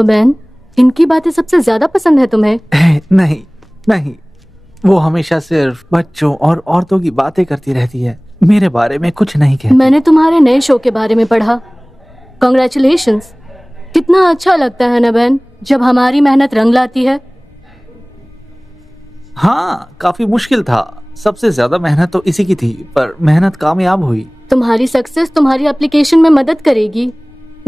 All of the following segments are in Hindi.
तो बहन, इनकी बातें सबसे ज्यादा पसंद है तुम्हें? नहीं नहीं, वो हमेशा सिर्फ बच्चों और औरतों की बातें करती रहती है, मेरे बारे में कुछ नहीं कहती। मैंने तुम्हारे नए शो के बारे में पढ़ा। कॉन्ग्रेचुलेशंस। कितना अच्छा लगता है ना बहन, जब हमारी मेहनत रंग लाती है। हाँ, काफी मुश्किल था, सबसे ज्यादा मेहनत तो इसी की थी, पर मेहनत कामयाब हुई। तुम्हारी सक्सेस तुम्हारी एप्लीकेशन में मदद करेगी।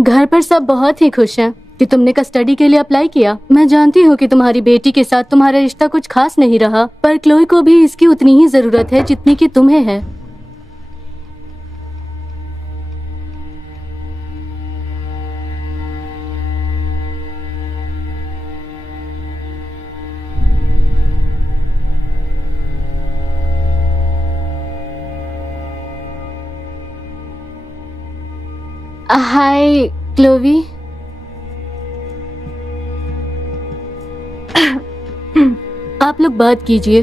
घर पर सब बहुत ही खुश हैं कि तुमने कस्टडी के लिए अप्लाई किया। मैं जानती हूँ कि तुम्हारी बेटी के साथ तुम्हारा रिश्ता कुछ खास नहीं रहा, पर क्लोई को भी इसकी उतनी ही जरूरत है जितनी कि तुम्हें है। हाय क्लोवी। आप लोग बात कीजिए।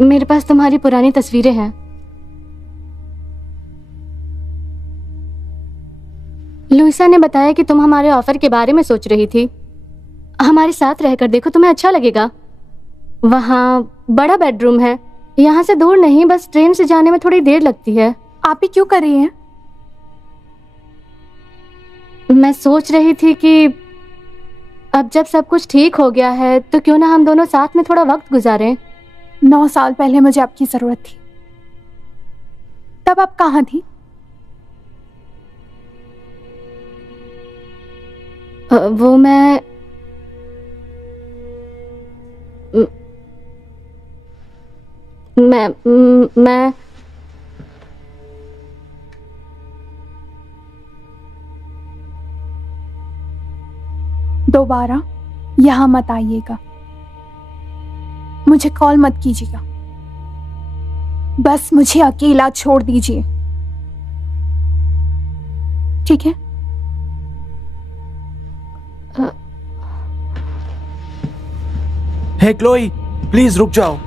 मेरे पास तुम्हारी पुरानी तस्वीरें हैं। लुइसा ने बताया कि तुम हमारे ऑफर के बारे में सोच रही थी। हमारे साथ रहकर देखो, तुम्हें अच्छा लगेगा। वहाँ बड़ा बेडरूम है, यहाँ से दूर नहीं, बस ट्रेन से जाने में थोड़ी देर लगती है। आप ही क्यों कर रही हैं? मैं सोच रही थी कि अब जब सब कुछ ठीक हो गया है तो क्यों ना हम दोनों साथ में थोड़ा वक्त गुजारें। 9 साल पहले मुझे आपकी जरूरत थी, तब आप कहाँ थी? वो मैं दोबारा यहाँ मत आइएगा, मुझे कॉल मत कीजिएगा, बस मुझे अकेला छोड़ दीजिए, ठीक है? हे क्लोई, प्लीज रुक जाओ।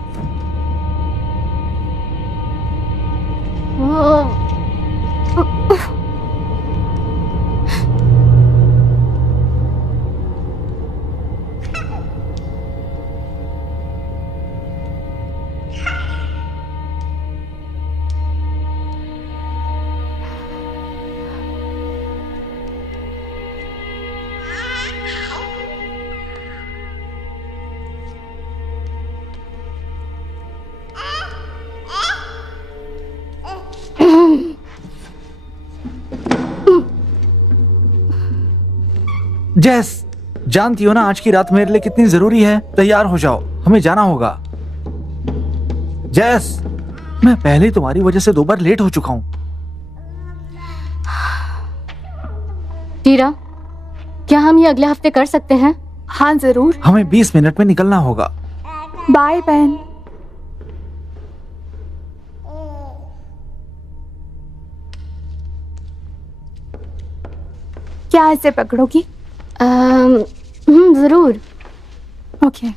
जेस, जानती हो ना आज की रात मेरे लिए कितनी जरूरी है। तैयार हो जाओ, हमें जाना होगा। जेस, मैं पहले ही तुम्हारी वजह से 2 बार लेट हो चुका हूं। टीरा, क्या हम ये अगले हफ्ते कर सकते हैं? हाँ जरूर। हमें 20 मिनट में निकलना होगा। बाय बहन। क्या ऐसे पकड़ोगी? जरूर। ओके।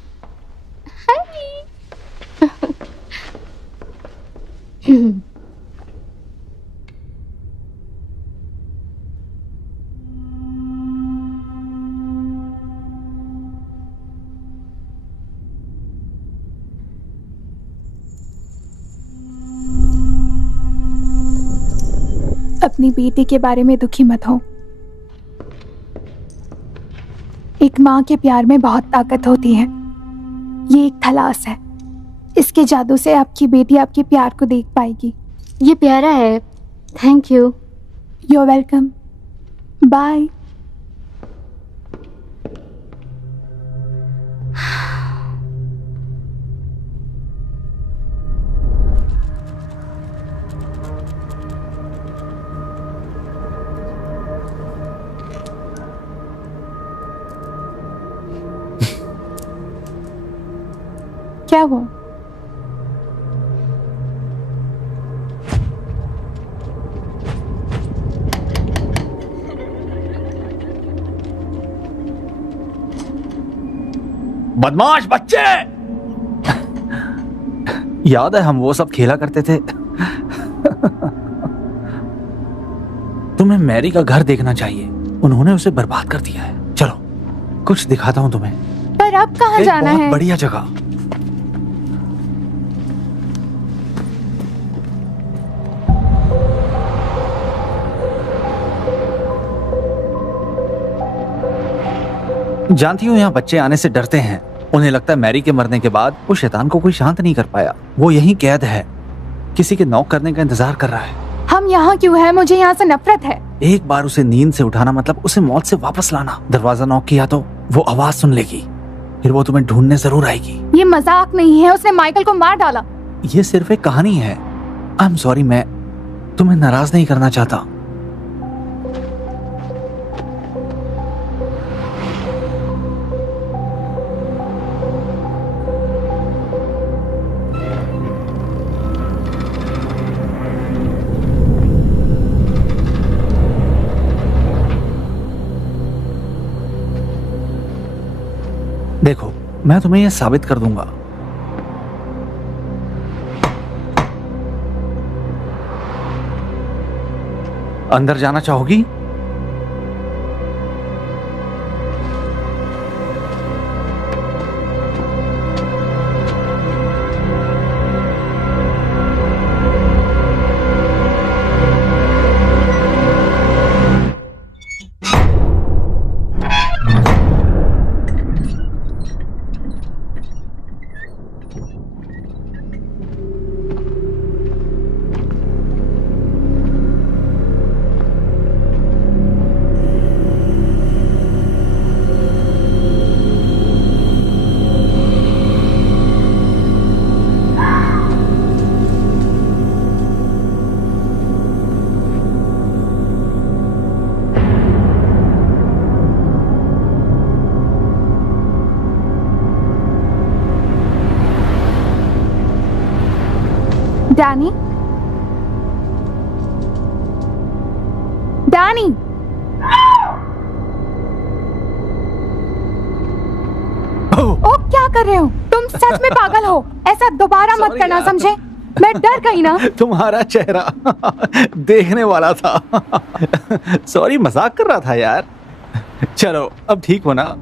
अपनी बेटी के बारे में दुखी मत हो। एक माँ के प्यार में बहुत ताकत होती है। ये एक थलास है, इसके जादू से आपकी बेटी आपके प्यार को देख पाएगी। ये प्यारा है। Thank you. You are welcome. Bye. क्या हुआ? बदमाश बच्चे! याद है हम वो सब खेला करते थे? तुम्हें मैरी का घर देखना चाहिए, उन्होंने उसे बर्बाद कर दिया है। चलो कुछ दिखाता हूँ तुम्हें। पर अब कहाँ जाना बहुत है? बढ़िया जगह। जानती हूँ यहाँ बच्चे आने से डरते हैं। उन्हें लगता है मैरी के मरने के बाद उस शैतान को कोई शांत नहीं कर पाया। वो यहीं कैद है, किसी के नॉक करने का इंतजार कर रहा है। हम यहाँ क्यों हैं? मुझे यहाँ से नफरत है। एक बार उसे नींद से उठाना मतलब उसे मौत से वापस लाना। दरवाजा नॉक किया तो वो आवाज सुन लेगी, फिर वो तुम्हें ढूंढने जरूर आएगी। ये मजाक नहीं है, उसने माइकल को मार डाला। ये सिर्फ एक कहानी है। आई एम सॉरी, मैं तुम्हें नाराज नहीं करना चाहता। देखो, मैं तुम्हें यह साबित कर दूंगा। अंदर जाना चाहोगी? डैनी, डैनी, ओ क्या कर रहे हो तुम? सच में पागल हो? ऐसा दोबारा मत Sorry करना, यार। समझे? मैं डर गई ना। तुम्हारा चेहरा देखने वाला था। सॉरी, मजाक कर रहा था यार। चलो अब ठीक हो ना?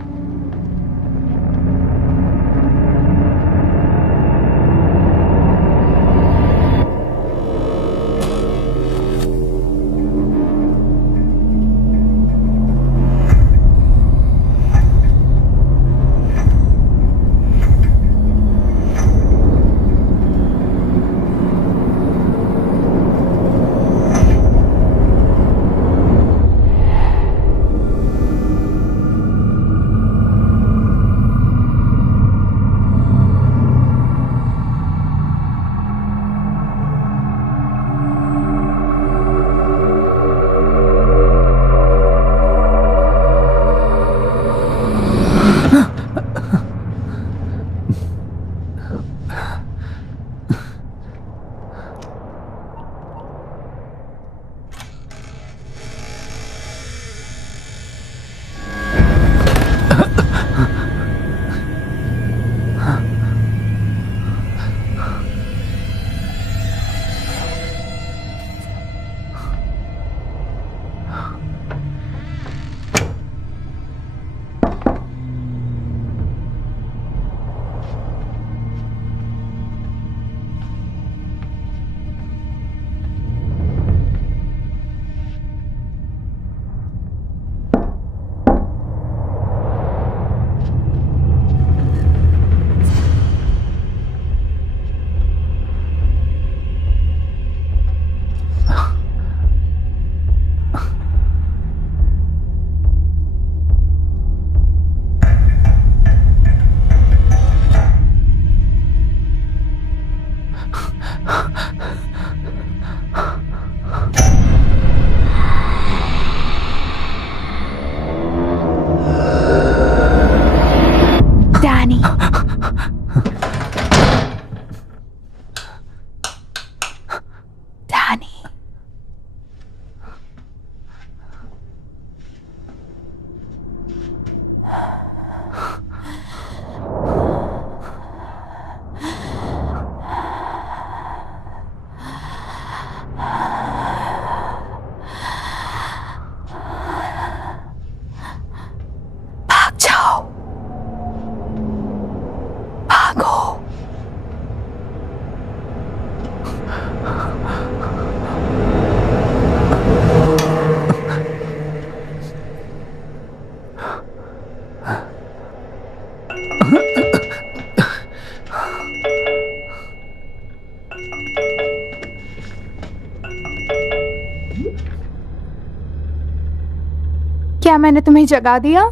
क्या मैंने तुम्हें जगा दिया?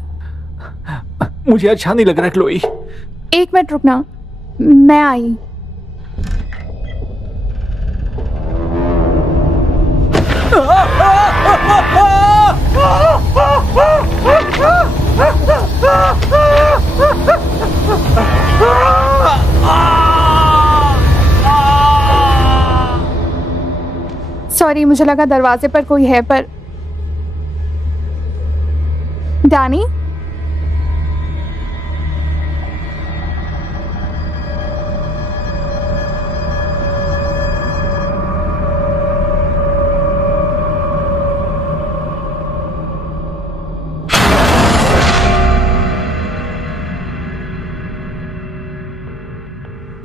मुझे अच्छा नहीं लग रहा क्लोई। 1 मिनट रुकना, मैं आई। सॉरी, मुझे लगा दरवाजे पर कोई है, पर डैनी?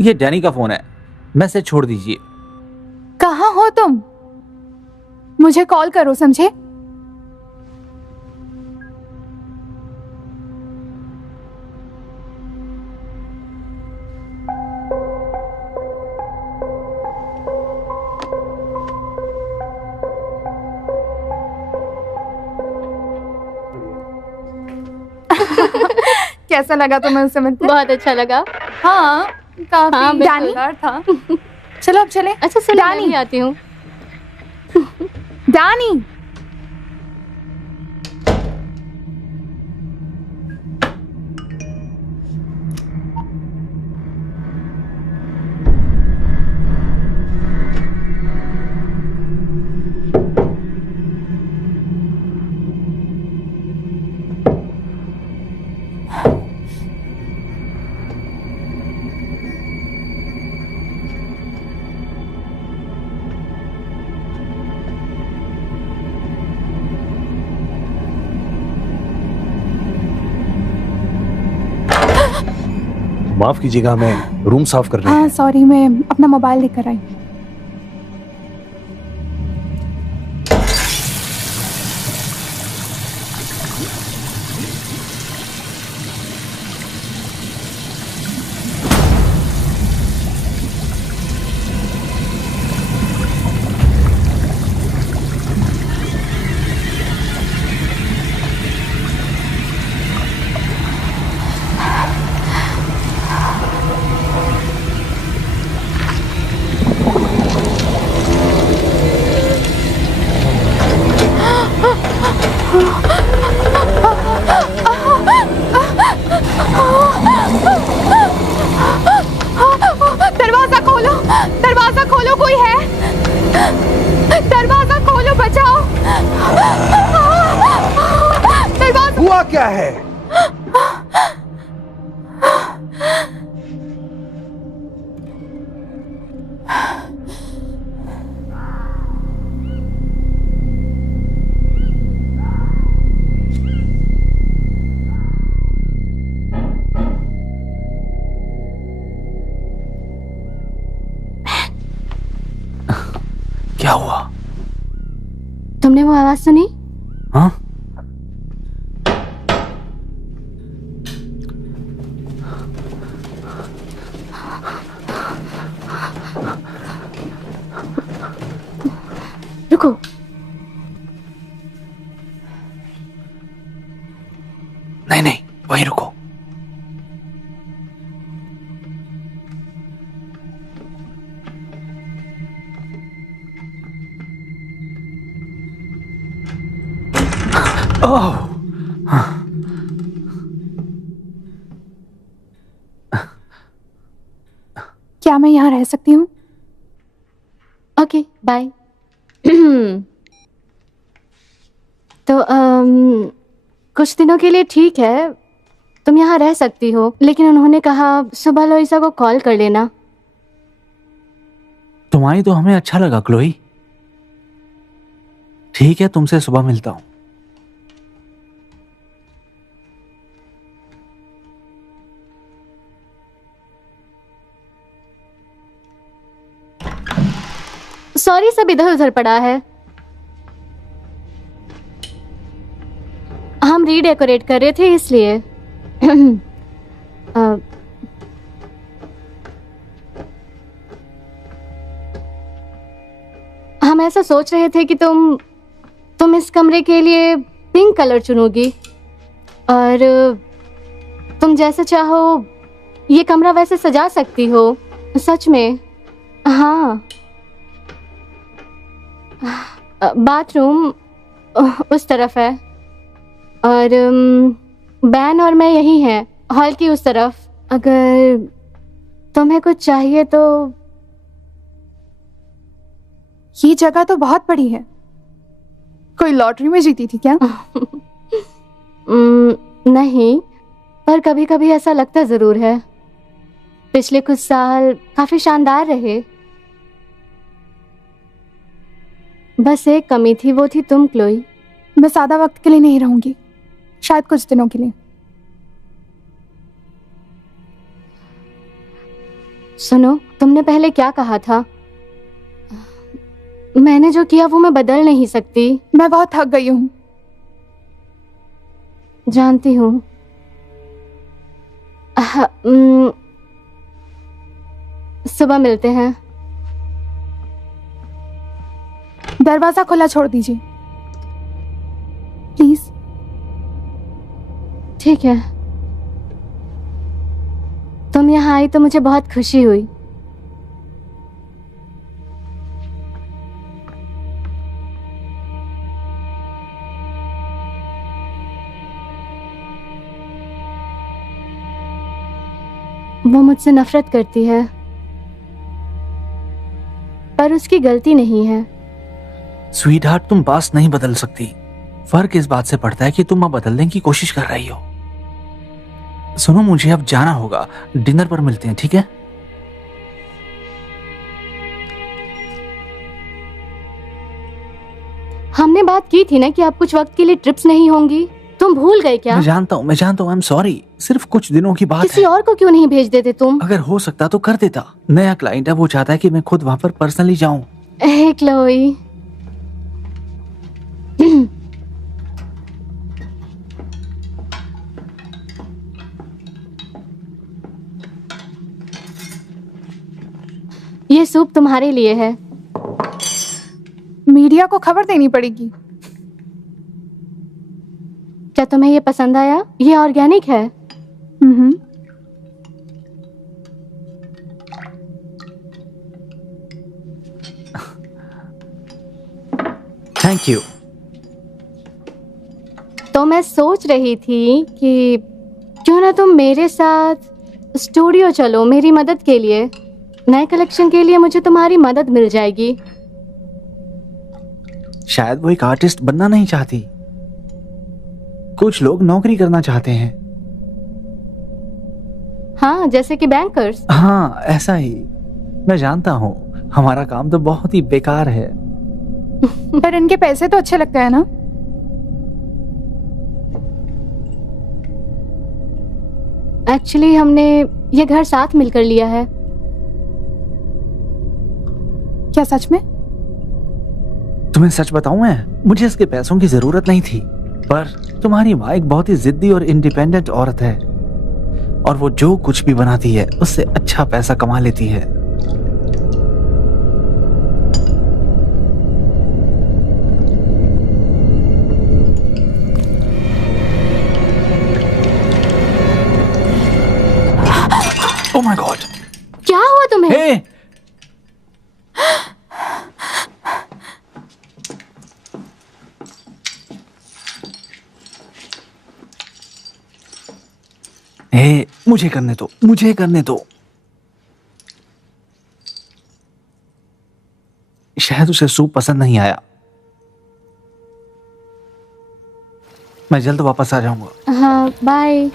ये डैनी का फोन है, मैसेज छोड़ दीजिए। कहाँ हो तुम? मुझे कॉल करो, समझे? कैसा लगा तुम्हें उससे मिलकर? बहुत अच्छा लगा। हाँ, काफी हाँ, बिल्कुल। डानी था। चलो अब चले। अच्छा सुनो, मैं डानी। भी आती हूँ। डानी, माफ कीजिएगा, मैं रूम साफ कर रही हाँ हूँ। सॉरी, मैं अपना मोबाइल लेकर आई। दरवाजा खोलो, दरवाजा खोलो, कोई है? दरवाजा खोलो, बचाओ। दरवाजा। हुआ क्या है? क्या हुआ? तुमने वो आवाज सुनी? हाँ? रुको। नहीं नहीं, वहीं रुको। ओह, क्या मैं यहाँ रह सकती हूँ? Okay bye. तो कुछ दिनों के लिए ठीक है, तुम यहाँ रह सकती हो, लेकिन उन्होंने कहा सुबह लोइसा को कॉल कर लेना। तुम्हारी तो हमें अच्छा लगा क्लोई। ठीक है, तुमसे सुबह मिलता हूं। सॉरी, सब इधर उधर पड़ा है। हम रीडेकोरेट कर रहे थे इसलिए। हम ऐसा सोच रहे थे कि तुम इस कमरे के लिए पिंक कलर चुनूंगी और तुम जैसे चाहो ये कमरा वैसे सजा सकती हो। सच में। हाँ, बाथरूम उस तरफ है और बैन और मैं यही हैं, हॉल की उस तरफ। अगर तुम्हें कुछ चाहिए तो। ये जगह तो बहुत बड़ी है। कोई लॉटरी में जीती थी क्या? नहीं, पर कभी कभी ऐसा लगता जरूर है। पिछले कुछ साल काफी शानदार रहे। बस एक कमी थी, वो थी तुम क्लोई। मैं ज्यादा वक्त के लिए नहीं रहूंगी, शायद कुछ दिनों के लिए। सुनो, तुमने पहले क्या कहा था? मैंने जो किया वो मैं बदल नहीं सकती। मैं बहुत थक गई हूँ। जानती हूँ। सुबह मिलते हैं। दरवाजा खुला छोड़ दीजिए प्लीज। ठीक है। तुम यहाँ आई तो मुझे बहुत खुशी हुई। वो मुझसे नफरत करती है, पर उसकी गलती नहीं है। स्वीट हार्ट, तुम पास्ट नहीं बदल सकती। फर्क इस बात से पड़ता है कि तुम अब बदलने की कोशिश कर रही हो। सुनो, मुझे अब जाना होगा। डिनर पर मिलते हैं, ठीक है? हमने बात की थी ना कि आप कुछ वक्त के लिए ट्रिप्स नहीं होंगी। तुम भूल गए क्या? मैं जानता हूँ, आई एम सॉरी। सिर्फ कुछ दिनों की बात किसी है। और को क्यों नहीं भेज देते तुम? अगर हो सकता तो कर देता। नया क्लाइंट है, वो चाहता है कि मैं खुद वहां पर पर्सनली जाऊं। हे क्लोई। ये सूप तुम्हारे लिए है। मीडिया को खबर देनी पड़ेगी। क्या तुम्हें ये पसंद आया? ये ऑर्गेनिक है। Thank you. तो मैं सोच रही थी कि क्यों ना तुम मेरे साथ स्टूडियो चलो मेरी मदद के लिए। नए कलेक्शन के लिए मुझे तुम्हारी मदद मिल जाएगी। शायद वो एक आर्टिस्ट बनना नहीं चाहती। कुछ लोग नौकरी करना चाहते हैं। हाँ, जैसे कि बैंकर्स। हाँ, ऐसा ही। मैं जानता हूँ, हमारा काम तो बहुत ही बेकार है। पर इनके पैसे तो अच्छे लगते हैं ना? एक्चुअली हमने ये घर साथ मिलकर लिया है। क्या सच में? तुम्हें सच बताऊं, मैं मुझे इसके पैसों की जरूरत नहीं थी, पर तुम्हारी माँ एक बहुत ही जिद्दी और इंडिपेंडेंट औरत है और वो जो कुछ भी बनाती है उससे अच्छा पैसा कमा लेती है। Oh my God! क्या हुआ तुम्हें? हे! हे, मुझे करने दो, मुझे करने दो। शायद उसे सूप पसंद नहीं आया। मैं जल्द वापस आ जाऊंगा। हाँ, बाय।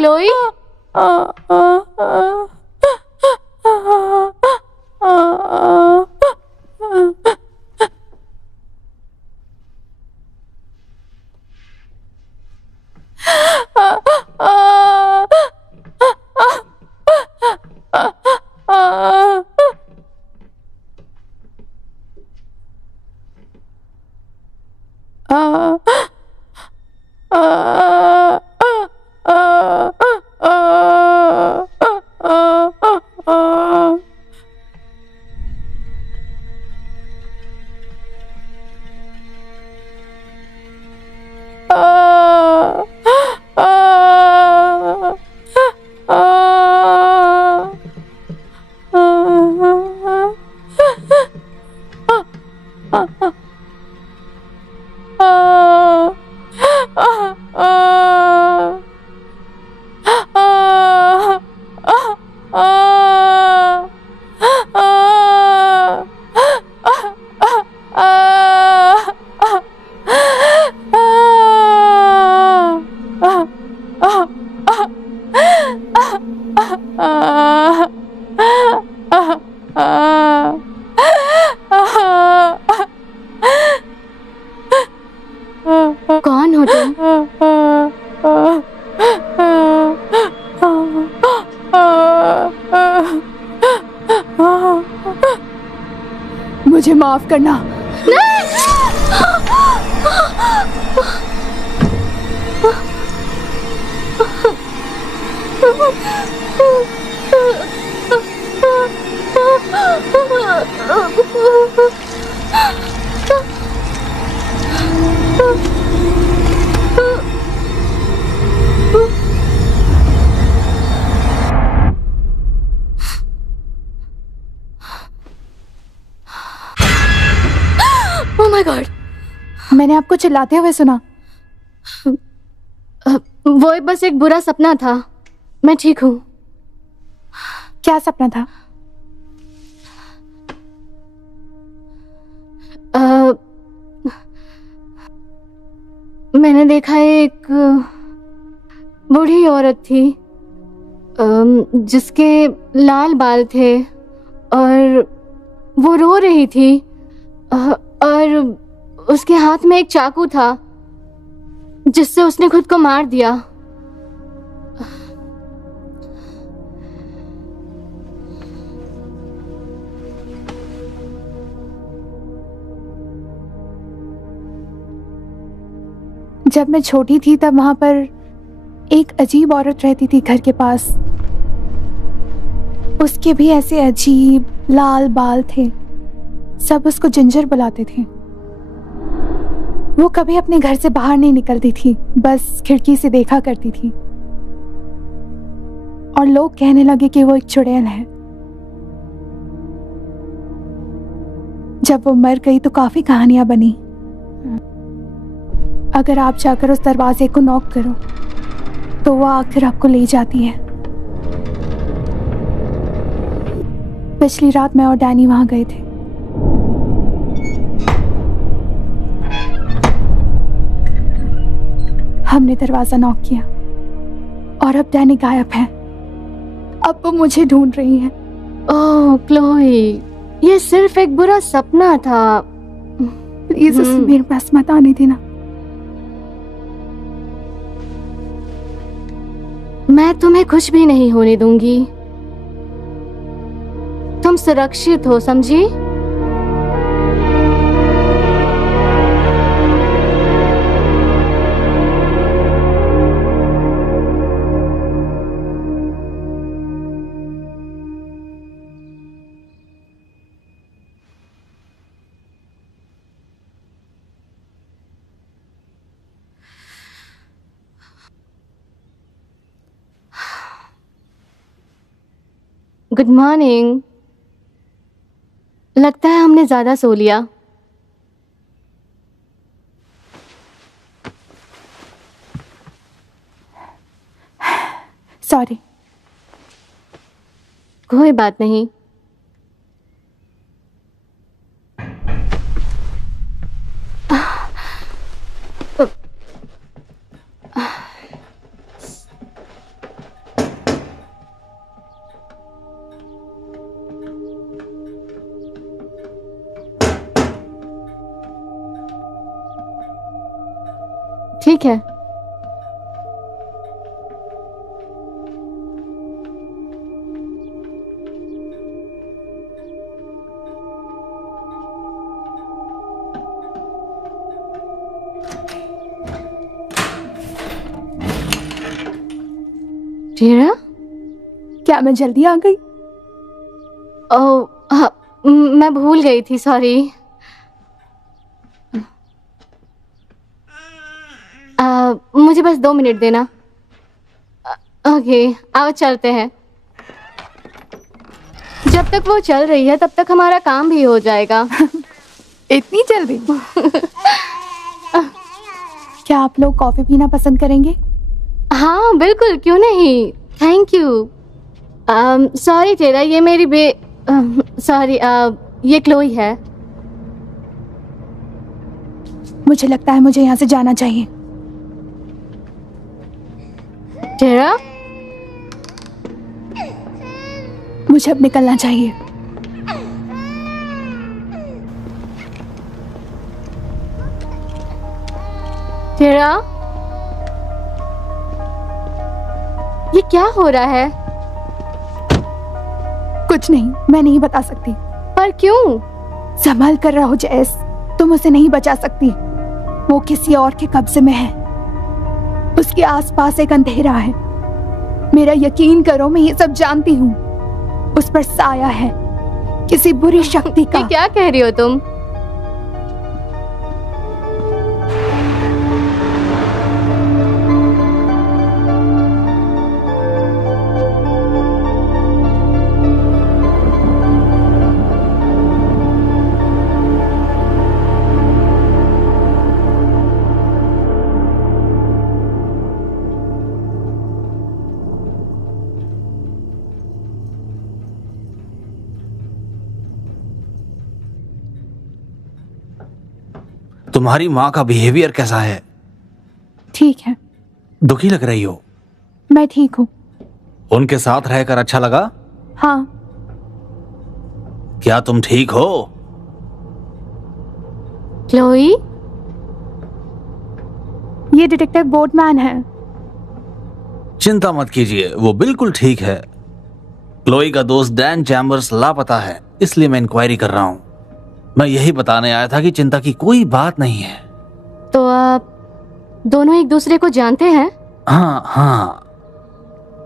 क्लोई। कौन हो तुम? मुझे माफ करना। Oh my God! मैंने आपको चिल्लाते हुए सुना। वो बस एक बुरा सपना था। मैं ठीक हूँ। क्या सपना था? मैंने देखा एक बूढ़ी औरत थी जिसके लाल बाल थे और वो रो रही थी और उसके हाथ में एक चाकू था जिससे उसने खुद को मार दिया। जब मैं छोटी थी तब वहां पर एक अजीब औरत रहती थी घर के पास। उसके भी ऐसे अजीब लाल बाल थे। सब उसको जिंजर बुलाते थे। वो कभी अपने घर से बाहर नहीं निकलती थी, बस खिड़की से देखा करती थी। और लोग कहने लगे कि वो एक चुड़ैल है। जब वो मर गई तो काफी कहानियां बनी। अगर आप जाकर उस दरवाजे को नॉक करो तो वो आकर आपको ले जाती है। पिछली रात मैं और डैनी वहां गए थे। हमने दरवाजा नॉक किया और अब डैनी गायब है। अब वो मुझे ढूंढ रही है। ओह क्लोई, ये सिर्फ एक बुरा सपना था। प्लीज उसे मेरे पास मत आने देना। मैं तुम्हें कुछ भी नहीं होने दूंगी। तुम सुरक्षित हो, समझी? Good morning. लगता है हमने ज्यादा सो लिया। सॉरी। कोई बात नहीं। ठीक है। टीरा, क्या मैं जल्दी आ गई? ओह हाँ, मैं भूल गई थी, सॉरी। मुझे बस 2 मिनट देना। ओके, आओ चलते हैं। जब तक वो चल रही है तब तक हमारा काम भी हो जाएगा। इतनी जल्दी? क्या आप लोग कॉफी पीना पसंद करेंगे? हाँ बिल्कुल, क्यों नहीं। Thank you. सॉरी टेरा, ये मेरी सॉरी, ये क्लोई है। मुझे लगता है मुझे यहाँ से जाना चाहिए। टेरा, मुझे अब निकलना चाहिए। टेरा, ये क्या हो रहा है? कुछ नहीं, मैं नहीं बता सकती। पर क्यों? संभाल कर रहो जैस, तुम उसे नहीं बचा सकती। वो किसी और के कब्जे में है। उसके आसपास एक अंधेरा है। मेरा यकीन करो, मैं ये सब जानती हूँ। उस पर साया है किसी बुरी शक्ति का। ये क्या कह रही हो तुम? तुम्हारी माँ का बिहेवियर कैसा है? ठीक है। दुखी लग रही हो। मैं ठीक हूँ। उनके साथ रहकर अच्छा लगा? हाँ। क्या तुम ठीक हो? क्लोई, ये डिटेक्टिव बोर्डमैन है। चिंता मत कीजिए, वो बिल्कुल ठीक है। क्लोई का दोस्त डैन चैम्बर्स लापता है, इसलिए मैं इंक्वायरी कर रहा हूं। मैं यही बताने आया था कि चिंता की कोई बात नहीं है। तो आप दोनों एक दूसरे को जानते हैं? हाँ,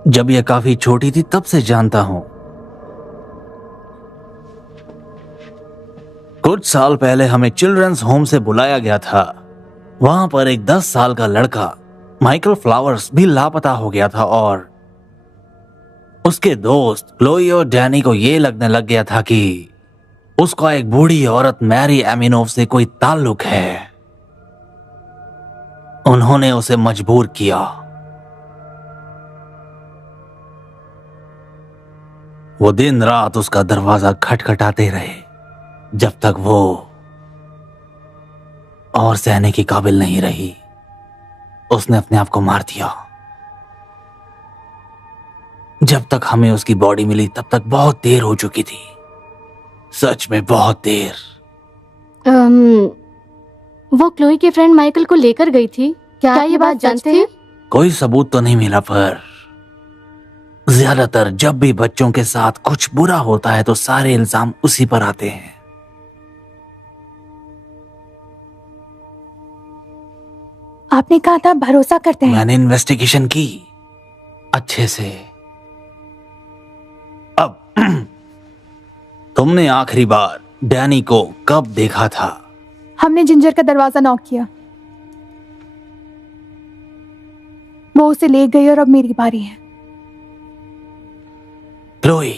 जब यह काफी छोटी थी तब से जानता हूं। कुछ साल पहले हमें चिल्ड्रंस होम से बुलाया गया था। वहां पर एक 10 साल का लड़का माइकल फ्लावर्स भी लापता हो गया था और उसके दोस्त क्लोई और डैनी को यह लगने लग गया था कि उसका एक बूढ़ी औरत मैरी एमिनोव से कोई ताल्लुक है। उन्होंने उसे मजबूर किया। वो दिन रात उसका दरवाजा खटखटाते रहे जब तक वो और सहने के काबिल नहीं रही। उसने अपने आप को मार दिया। जब तक हमें उसकी बॉडी मिली तब तक बहुत देर हो चुकी थी। सच में बहुत देर। वो क्लोई के फ्रेंड माइकल को लेकर गई थी। क्या ये बात जानते हैं? कोई सबूत तो नहीं मिला, पर ज्यादातर जब भी बच्चों के साथ कुछ बुरा होता है तो सारे इल्जाम उसी पर आते हैं। आपने कहा था भरोसा करते हैं। मैंने इन्वेस्टिगेशन की अच्छे से। अब तुमने आखिरी बार डैनी को कब देखा था? हमने जिंजर का दरवाजा नॉक किया। वो उसे ले गई और अब मेरी बारी है। क्लोई,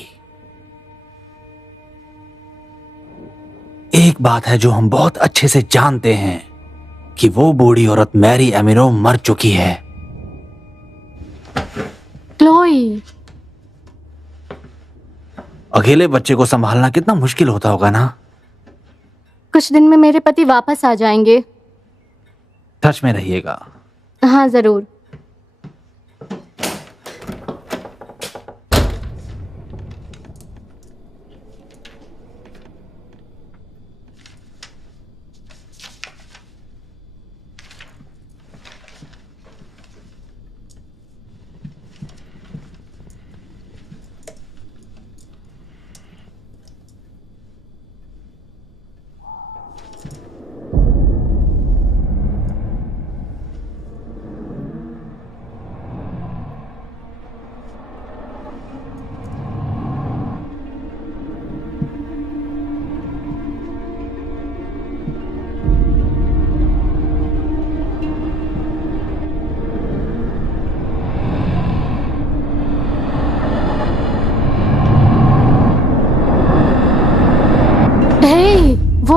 एक बात है जो हम बहुत अच्छे से जानते हैं कि वो बूढ़ी औरत मैरी एमिनो मर चुकी है। क्लोई, अकेले बच्चे को संभालना कितना मुश्किल होता होगा ना? कुछ दिन में मेरे पति वापस आ जाएंगे। टच में रहिएगा। हाँ जरूर।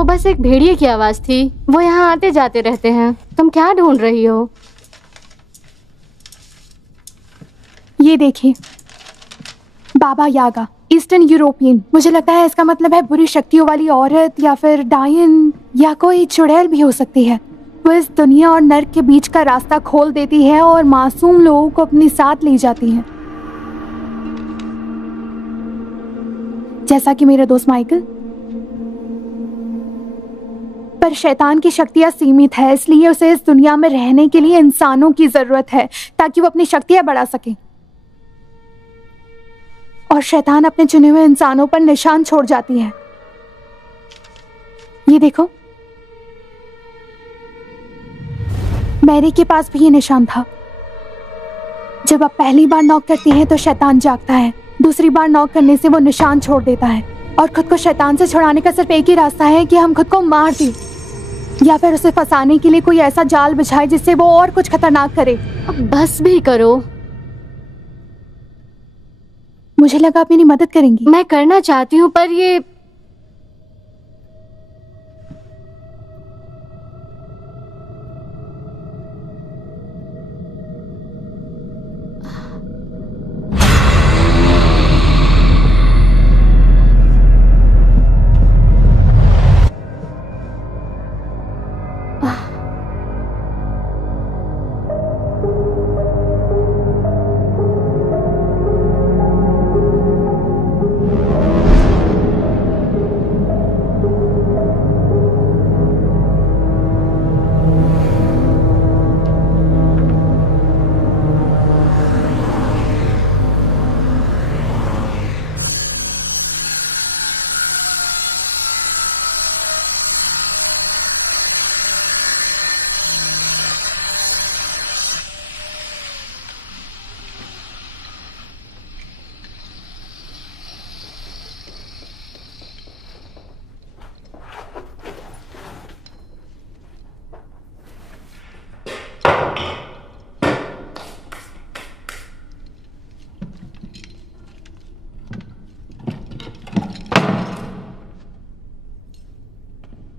वो बस एक भेड़िए की आवाज थी। वो यहाँ आते जाते रहते हैं। तुम क्या ढूंढ रही हो? ये देखिए, बाबा यागा, ईस्टर्न यूरोपियन। मुझे लगता है इसका मतलब है बुरी शक्तियों वाली औरत या फिर डायन या कोई चुड़ैल भी हो सकती है। वो इस दुनिया और नर्क के बीच का रास्ता खोल देती है और मासूम लोगों को अपने साथ ले जाती है, जैसा कि मेरा दोस्त माइकल। पर शैतान की शक्तियां सीमित है, इसलिए उसे इस दुनिया में रहने के लिए इंसानों की जरूरत है ताकि वो अपनी शक्तियां बढ़ा सके। और शैतान अपने चुने हुए इंसानों पर निशान छोड़ जाती है। ये देखो, मैरी के पास भी ये निशान था। जब आप पहली बार नॉक करती हैं तो शैतान जागता है, दूसरी बार नॉक करने से वो निशान छोड़ देता है। और खुद को शैतान से छुड़ाने का सिर्फ एक ही रास्ता है कि हम खुद को मार दें या फिर उसे फंसाने के लिए कोई ऐसा जाल बिछाए जिससे वो और कुछ खतरनाक करे। अब बस भी करो। मुझे लगा आप मेरी मदद करेंगी। मैं करना चाहती हूँ पर ये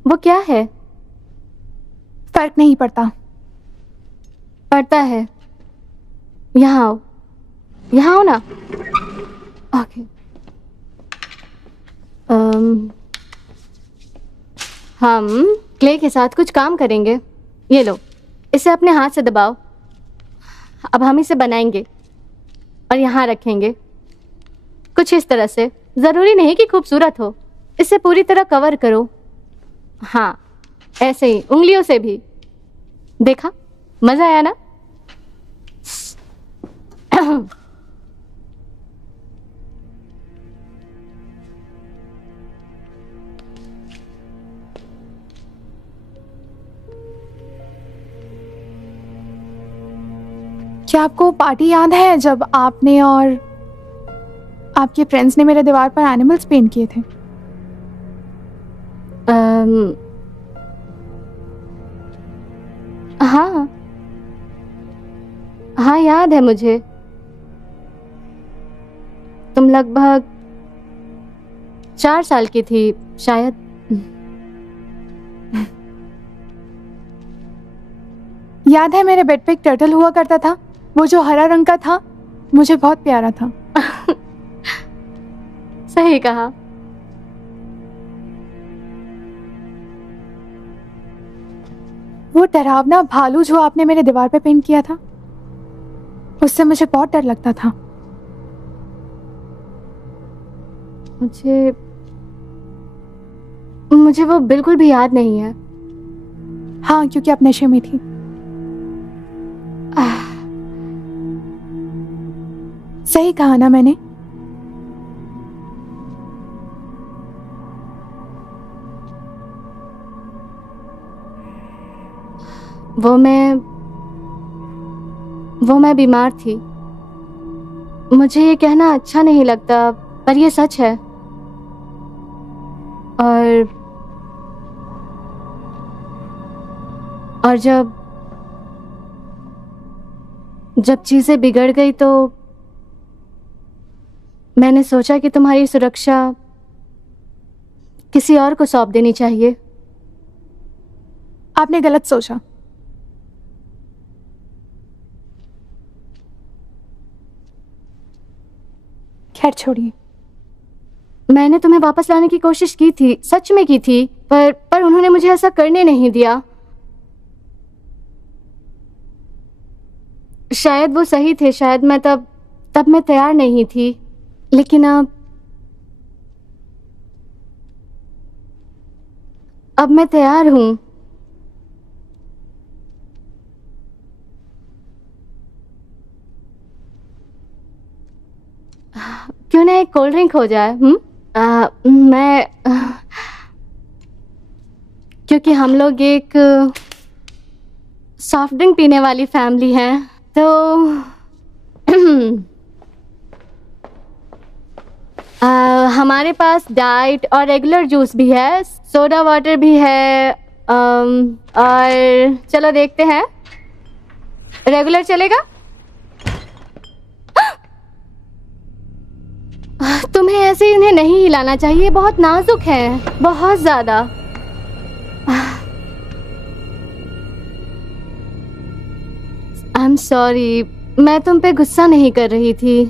वो क्या है? फर्क नहीं पड़ता। पड़ता है। यहाँ आओ, यहाँ आओ ना। ओके। हम क्ले के साथ कुछ काम करेंगे। ये लो, इसे अपने हाथ से दबाओ। अब हम इसे बनाएंगे और यहाँ रखेंगे कुछ इस तरह से। ज़रूरी नहीं कि खूबसूरत हो, इसे पूरी तरह कवर करो। हाँ, ऐसे ही उंगलियों से भी। देखा, मजा आया ना? क्या आपको पार्टी याद है जब आपने और आपके फ्रेंड्स ने मेरे दीवार पर एनिमल्स पेंट किए थे? हाँ हाँ, याद है मुझे। तुम लगभग 4 साल की थी शायद। याद है मेरे बेड पे एक टर्टल हुआ करता था, वो जो हरा रंग का था, मुझे बहुत प्यारा था। सही कहा। वो डरावना भालू जो आपने मेरे दीवार पे पेंट किया था, उससे मुझे बहुत डर लगता था। मुझे वो बिल्कुल भी याद नहीं है। हाँ, क्योंकि आप नशे में थी। सही कहा ना मैंने? वो मैं बीमार थी। मुझे ये कहना अच्छा नहीं लगता, पर ये सच है। और जब चीजें बिगड़ गई तो मैंने सोचा कि तुम्हारी सुरक्षा किसी और को सौंप देनी चाहिए। आपने गलत सोचा। खैर छोड़िए। मैंने तुम्हें वापस लाने की कोशिश की थी, सच में की थी, पर उन्होंने मुझे ऐसा करने नहीं दिया। शायद वो सही थे, शायद मैं तब मैं तैयार नहीं थी, लेकिन अब मैं तैयार हूं। क्यों ना एक कोल्ड ड्रिंक हो जाए? क्योंकि हम लोग एक सॉफ्ट ड्रिंक पीने वाली फैमिली हैं, तो हमारे पास डाइट और रेगुलर जूस भी है, सोडा वाटर भी है, और चलो देखते हैं, रेगुलर चलेगा? तुम्हें ऐसे इन्हें नहीं हिलाना चाहिए, बहुत नाजुक है, बहुत ज्यादा। आई एम सॉरी, मैं तुम पे गुस्सा नहीं कर रही थी।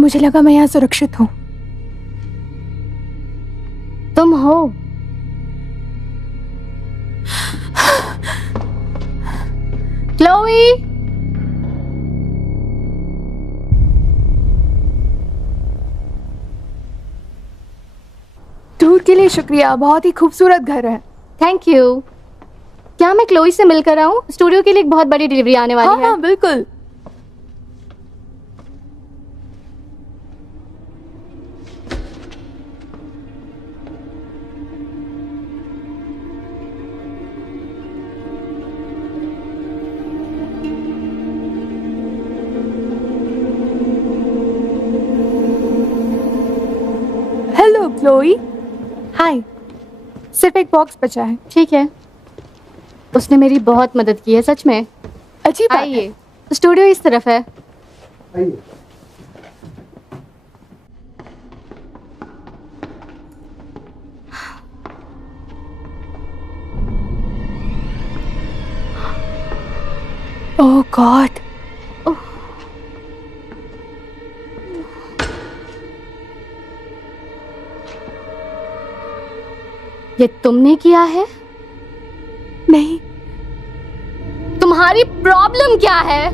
मुझे लगा मैं यहाँ सुरक्षित हूँ। तुम हो। क्लोई, टूर के लिए शुक्रिया, बहुत ही खूबसूरत घर है। Thank you. क्या मैं क्लोई से मिलकर आऊं? स्टूडियो के लिए एक बहुत बड़ी डिलीवरी आने वाली है। हाँ बिल्कुल। Hello Chloe. हाय। सिर्फ एक बॉक्स बचा है। ठीक है। उसने मेरी बहुत मदद की है, सच में। अच्छी बात है। आइए, स्टूडियो इस तरफ है। ओह गॉड। ये तुमने किया है? नहीं। तुम्हारी प्रॉब्लम क्या है?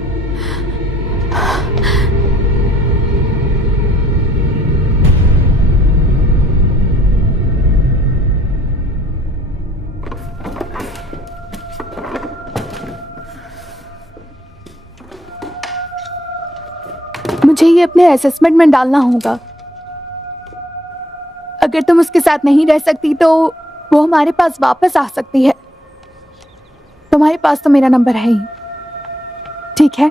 मुझे ये अपने असेसमेंट में डालना होगा। अगर तुम उसके साथ नहीं रह सकती तो वो हमारे पास वापस आ सकती है। तुम्हारे पास तो मेरा नंबर है ही, ठीक है?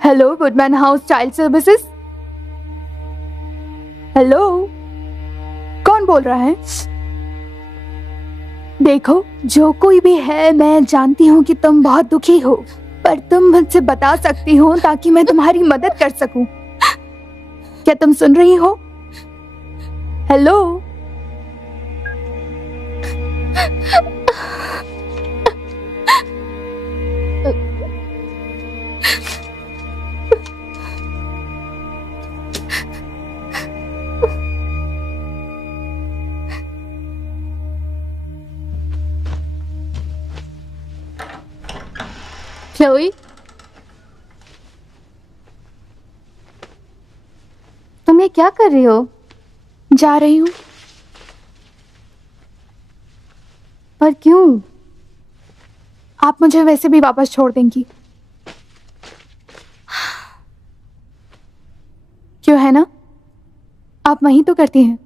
Hello, woodman house child services. Hello, कौन बोल रहा है? देखो, जो कोई भी है, मैं जानती हूँ कि तुम बहुत दुखी हो, पर तुम मुझसे बता सकती हो ताकि मैं तुम्हारी मदद कर सकूं। क्या तुम सुन रही हो? हेलो। क्लोई, तुम ये क्या कर रही हो? जा रही हूँ। पर क्यों? आप मुझे वैसे भी वापस छोड़ देंगी, क्यों है ना? आप वहीं तो करती हैं।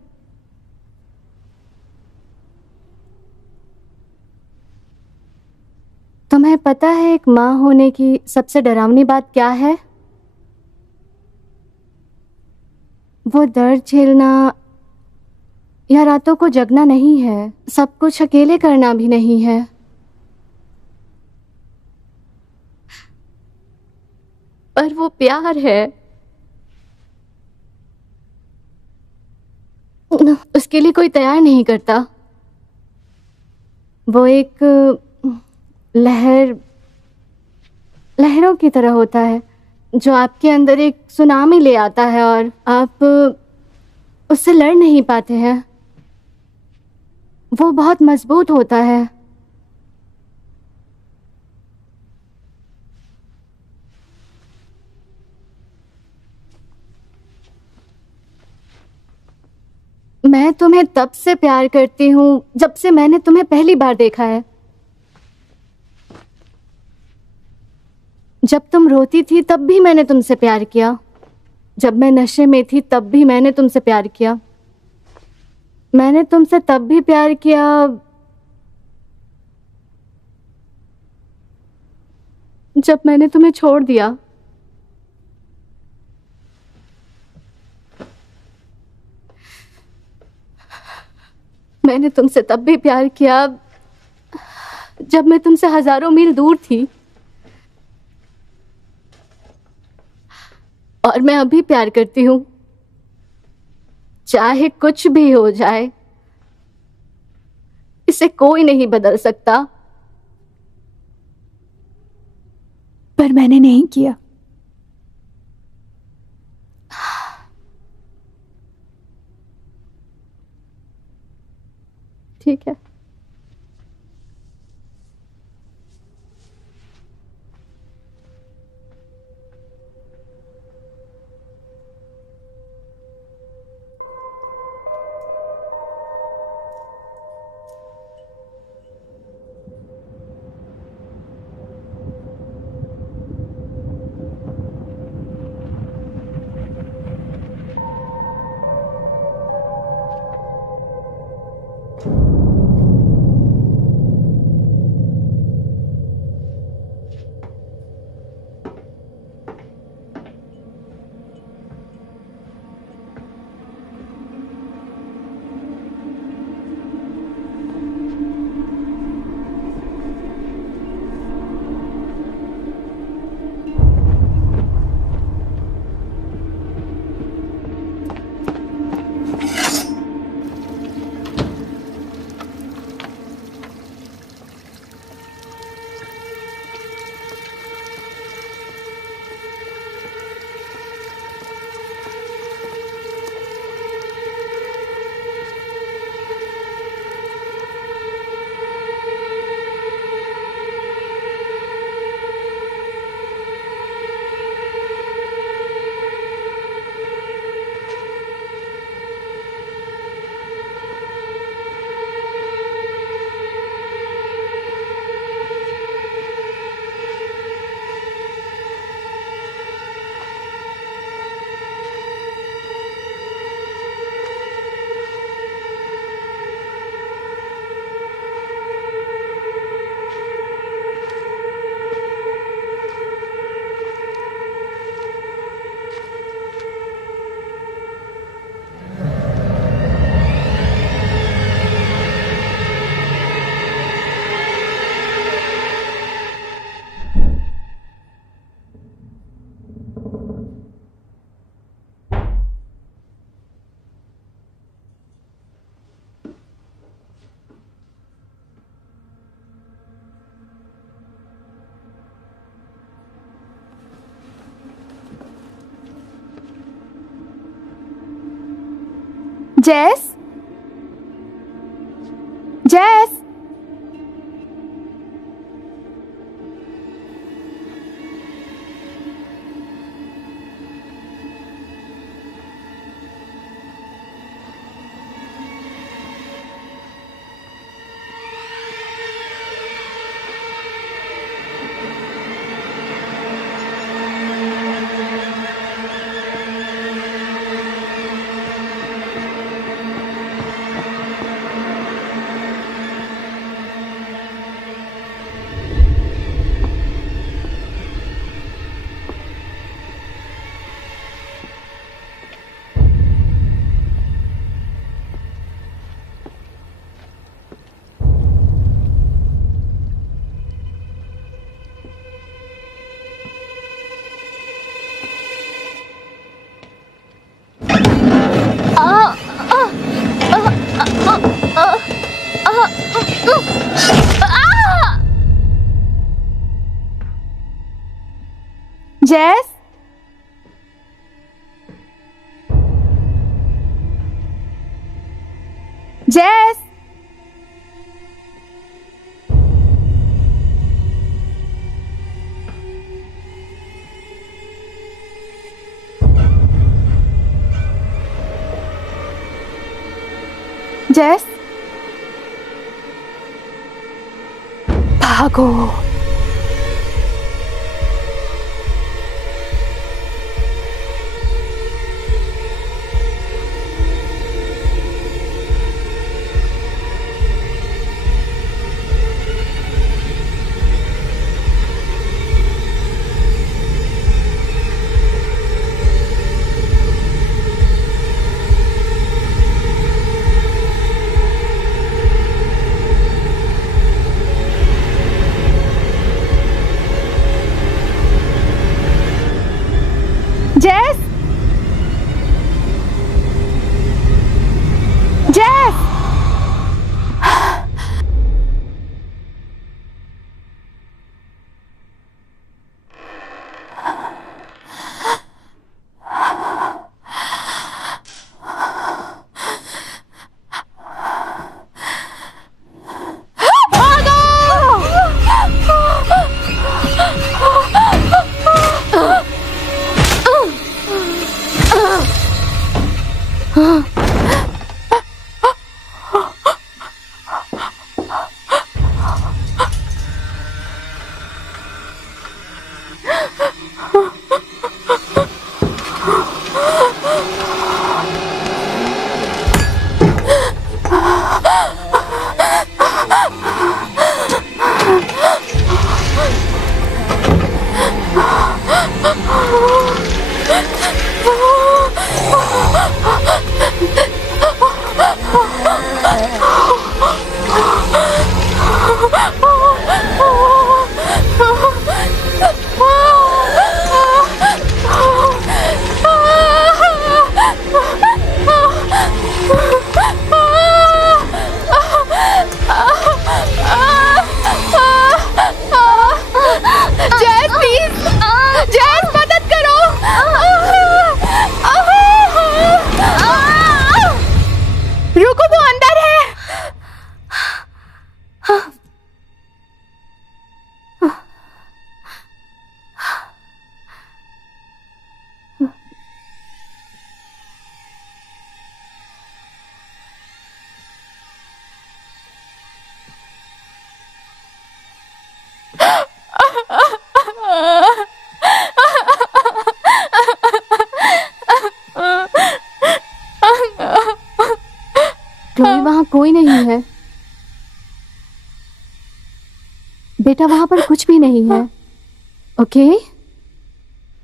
तुम्हें पता है एक माँ होने की सबसे डरावनी बात क्या है? वो दर्द झेलना या रातों को जगना नहीं है, सब कुछ अकेले करना भी नहीं है। पर वो प्यार है, उसके लिए कोई तैयार नहीं करता। वो एक लहरों की तरह होता है जो आपके अंदर एक सुनामी ले आता है और आप उससे लड़ नहीं पाते हैं। वो बहुत मजबूत होता है। मैं तुम्हें तब से प्यार करती हूँ जब से मैंने तुम्हें पहली बार देखा है। जब तुम रोती थी तब भी मैंने तुमसे प्यार किया, जब मैं नशे में थी तब भी मैंने तुमसे प्यार किया, मैंने तुमसे तब भी प्यार किया जब मैंने तुम्हें छोड़ दिया। मैंने तुमसे तब भी प्यार किया जब मैं तुमसे हजारों मील दूर थी। और मैं अभी प्यार करती हूँ, चाहे कुछ भी हो जाए, इसे कोई नहीं बदल सकता। पर मैंने नहीं किया। ठीक है। जैस, जैस, जैस, जैस, जैस, भागो। जैस, जैस, क्लोई, वहाँ कोई नहीं है बेटा, वहां पर कुछ भी नहीं है। ओके,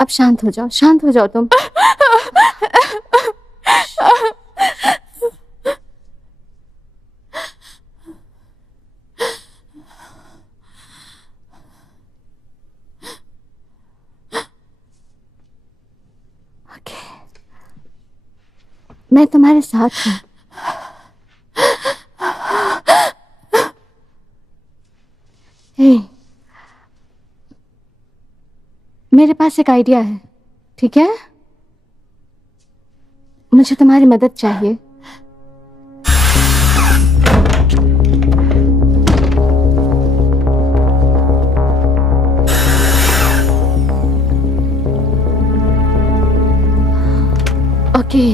अब शांत हो जाओ, शांत हो जाओ तुम। ओके, मैं तुम्हारे साथ हूँ। हे, मेरे पास एक आइडिया है, ठीक है? मुझे तुम्हारी मदद चाहिए। ओके,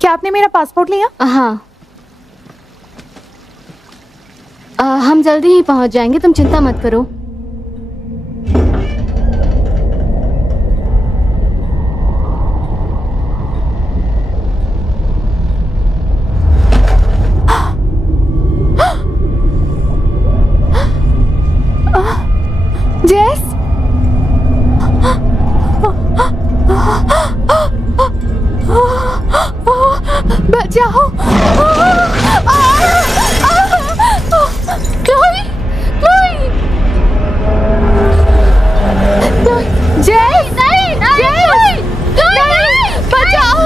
क्या आपने मेरा पासपोर्ट लिया? हाँ, हम जल्दी ही पहुंच जाएंगे, तुम चिंता मत करो। जेस, बचाओ। क्लोई, क्लोई, जेस, नहीं, जेस, नहीं, बचाओ।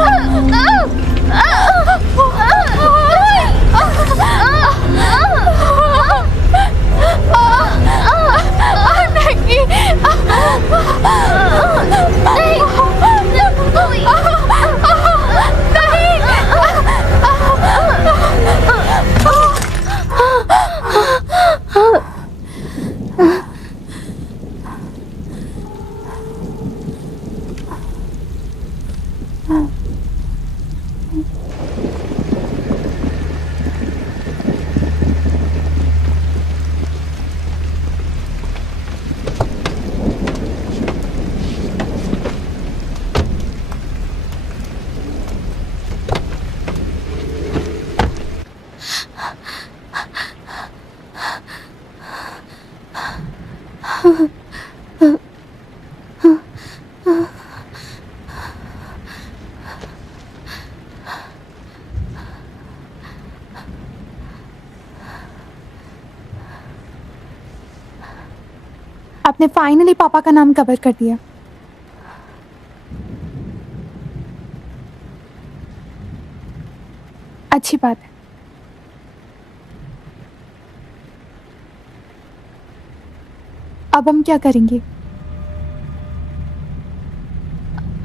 आपने फाइनली पापा का नाम कवर कर दिया। अच्छी बात है। अब हम क्या करेंगे?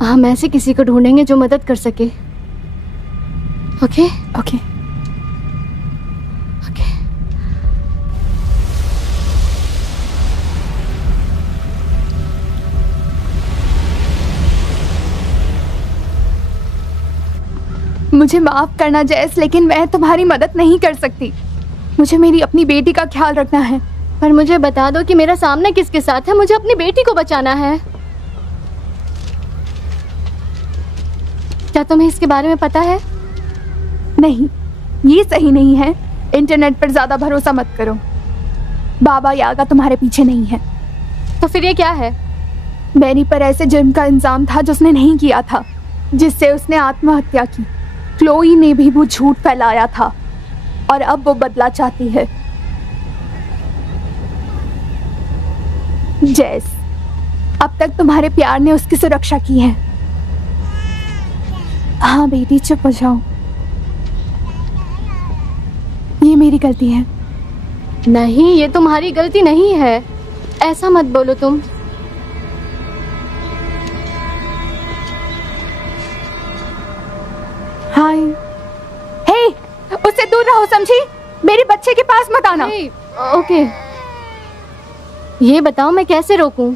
हम ऐसे किसी को ढूंढेंगे जो मदद कर सके। Okay okay. ओके। मुझे माफ करना जैस, लेकिन मैं तुम्हारी मदद नहीं कर सकती। मुझे मेरी अपनी बेटी का ख्याल रखना है। पर मुझे बता दो कि मेरा सामना किसके साथ है। मुझे अपनी बेटी को बचाना है। क्या तुम्हें इसके बारे में पता है? नहीं, ये सही नहीं है। इंटरनेट पर ज्यादा भरोसा मत करो। बाबा यागा तुम्हारे पीछे नहीं है। तो फिर ये क्या है? मैरी पर ऐसे जुर्म का इल्जाम था जो उसने नहीं किया था, जिससे उसने आत्महत्या की। क्लोई ने भी वो झूठ फैलाया था और अब वो बदला चाहती है। जैस, अब तक तुम्हारे प्यार ने उसकी सुरक्षा की है। हाँ बेटी, चुप हो जाओ। ये मेरी गलती है। नहीं, ये तुम्हारी गलती नहीं है। ऐसा मत बोलो तुम। हाय। हे, उससे दूर रहो, समझी? मेरे बच्चे के पास मत आना। ओके। ये बताओ मैं कैसे रोकूं?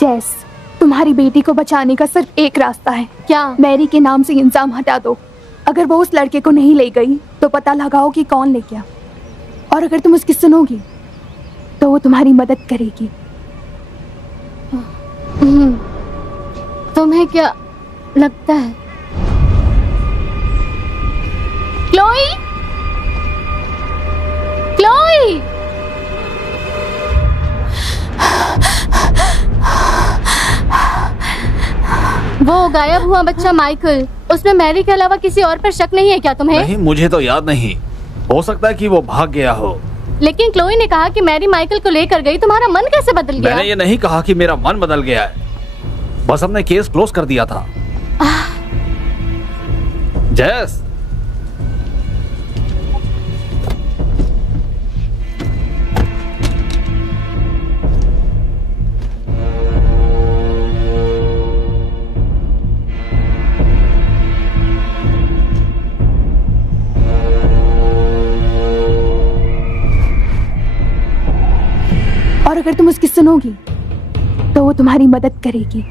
जैस, तुम्हारी बेटी को बचाने का सिर्फ एक रास्ता है। क्या? मैरी के नाम से इंजाम हटा दो। अगर वो उस लड़के को नहीं ले गई तो पता लगाओ कि कौन ले गया, और अगर तुम उसकी सुनोगी तो वो तुम्हारी मदद करेगी। तुम्हें क्या लगता है? क्लोई, क्लोई, वो गायब हुआ बच्चा माइकल, उसमें मैरी के अलावा किसी और पर शक नहीं है क्या तुम्हें? नहीं, मुझे तो याद नहीं। हो सकता है कि वो भाग गया हो। लेकिन क्लोई ने कहा कि मैरी माइकल को लेकर गई। तुम्हारा मन कैसे बदल गया? मैंने ये नहीं कहा कि मेरा मन बदल गया है, बस हमने केस क्लोज कर दिया था। जैस, और अगर तुम उसकी सुनोगी तो वो तुम्हारी मदद करेगी।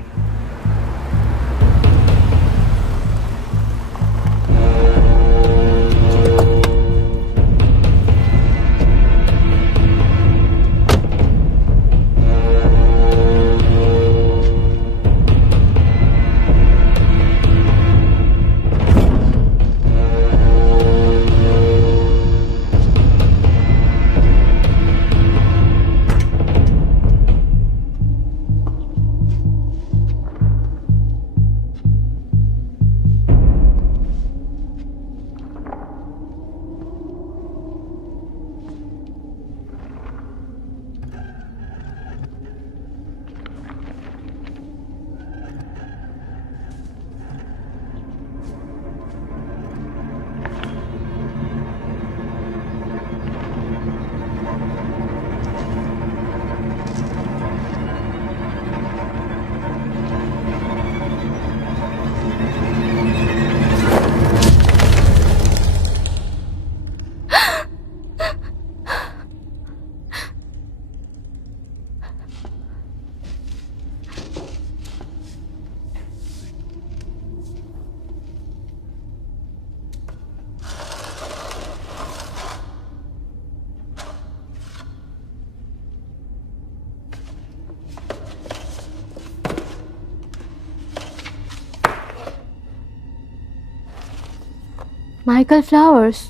Michael flowers.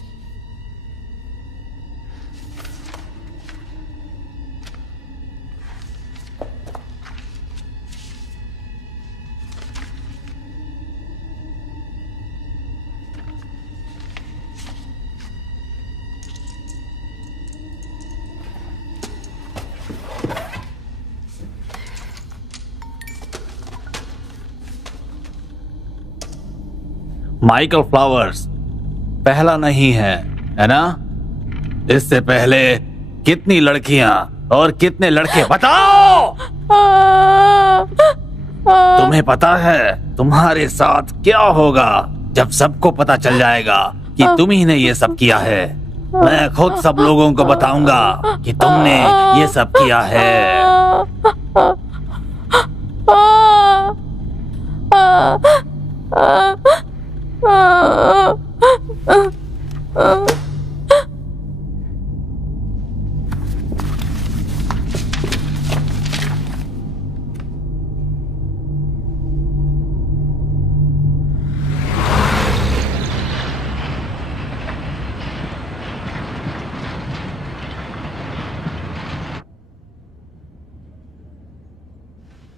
माइकल फ्लावर्स पहला नहीं है ना? इससे पहले कितनी लड़कियां और कितने लड़के बताओ? तुम्हें पता है तुम्हारे साथ क्या होगा जब सबको पता चल जाएगा कि तुम ही ने ये सब किया है? मैं खुद सब लोगों को बताऊंगा कि तुमने ये सब किया है।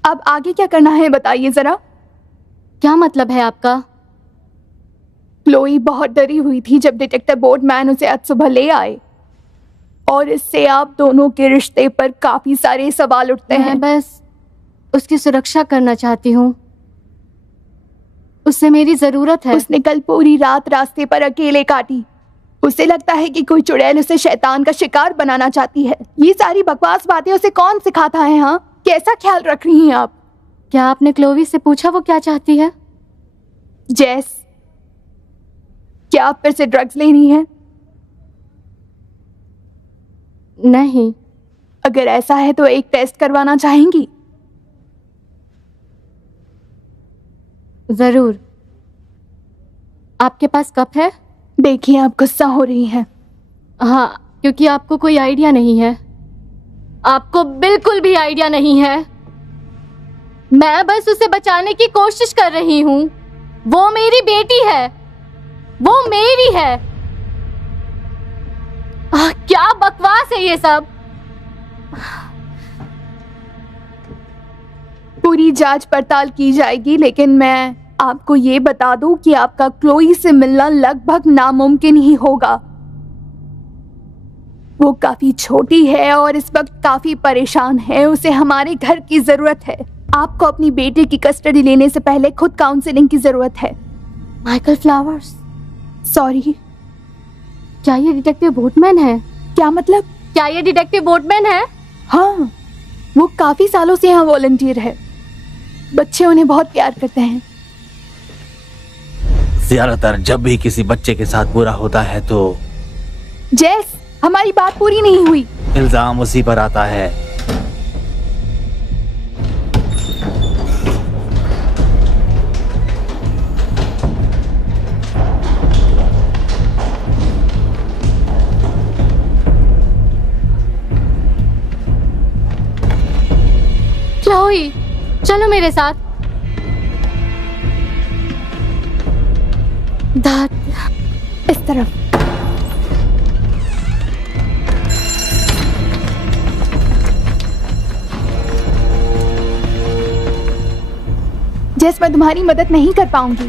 अब आगे क्या करना है बताइए जरा। क्या मतलब है आपका? क्लोई बहुत डरी हुई थी जब डिटेक्टिव बोर्डमैन उसे आज सुबह ले आए, और इससे आप दोनों के रिश्ते पर काफी सारे सवाल उठते हैं। मैं बस उसकी सुरक्षा करना चाहती हूँ। उससे मेरी जरूरत है। उसने कल पूरी रात रास्ते पर अकेले काटी। उसे लगता है कि कोई चुड़ैल उसे शैतान का शिकार बनाना चाहती है। ये सारी बकवास बातें उसे कौन सिखाता है? हाँ, कैसा ख्याल रख रही हैं आप? क्या आपने क्लोवी से पूछा वो क्या चाहती है? जेस, क्या आप फिर से ड्रग्स ले रही हैं? नहीं। अगर ऐसा है तो एक टेस्ट करवाना चाहेंगी? जरूर। आपके पास कप है? देखिए, आप गुस्सा हो रही हैं। हाँ, क्योंकि आपको कोई आइडिया नहीं है। आपको बिल्कुल भी आइडिया नहीं है। मैं बस उसे बचाने की कोशिश कर रही हूँ। वो मेरी बेटी है, वो मेरी है। क्या बकवास है ये सब। पूरी जांच पड़ताल की जाएगी, लेकिन मैं आपको ये बता दूं कि आपका क्लोई से मिलना लगभग नामुमकिन ही होगा। वो काफी छोटी है और इस वक्त काफी परेशान है। उसे हमारे घर की जरूरत है। आपको अपनी बेटी की कस्टडी लेने से पहले खुद काउंसलिंग की जरूरत है। Michael flowers, sorry. क्या ये डिटेक्टिव बोटमैन है? क्या मतलब? क्या ये डिटेक्टिव बोटमैन है? हाँ, वो काफी सालों से यहाँ वॉलंटियर है। बच्चे उन्हें बहुत प्यार करते हैं। ज्यादातर जब भी किसी बच्चे के साथ बुरा होता है तो जेस, हमारी बात पूरी नहीं हुई। इल्जाम उसी पर आता है। क्लोई, चलो मेरे साथ। इस तरफ। जेस, मैं तुम्हारी मदद नहीं कर पाऊंगी।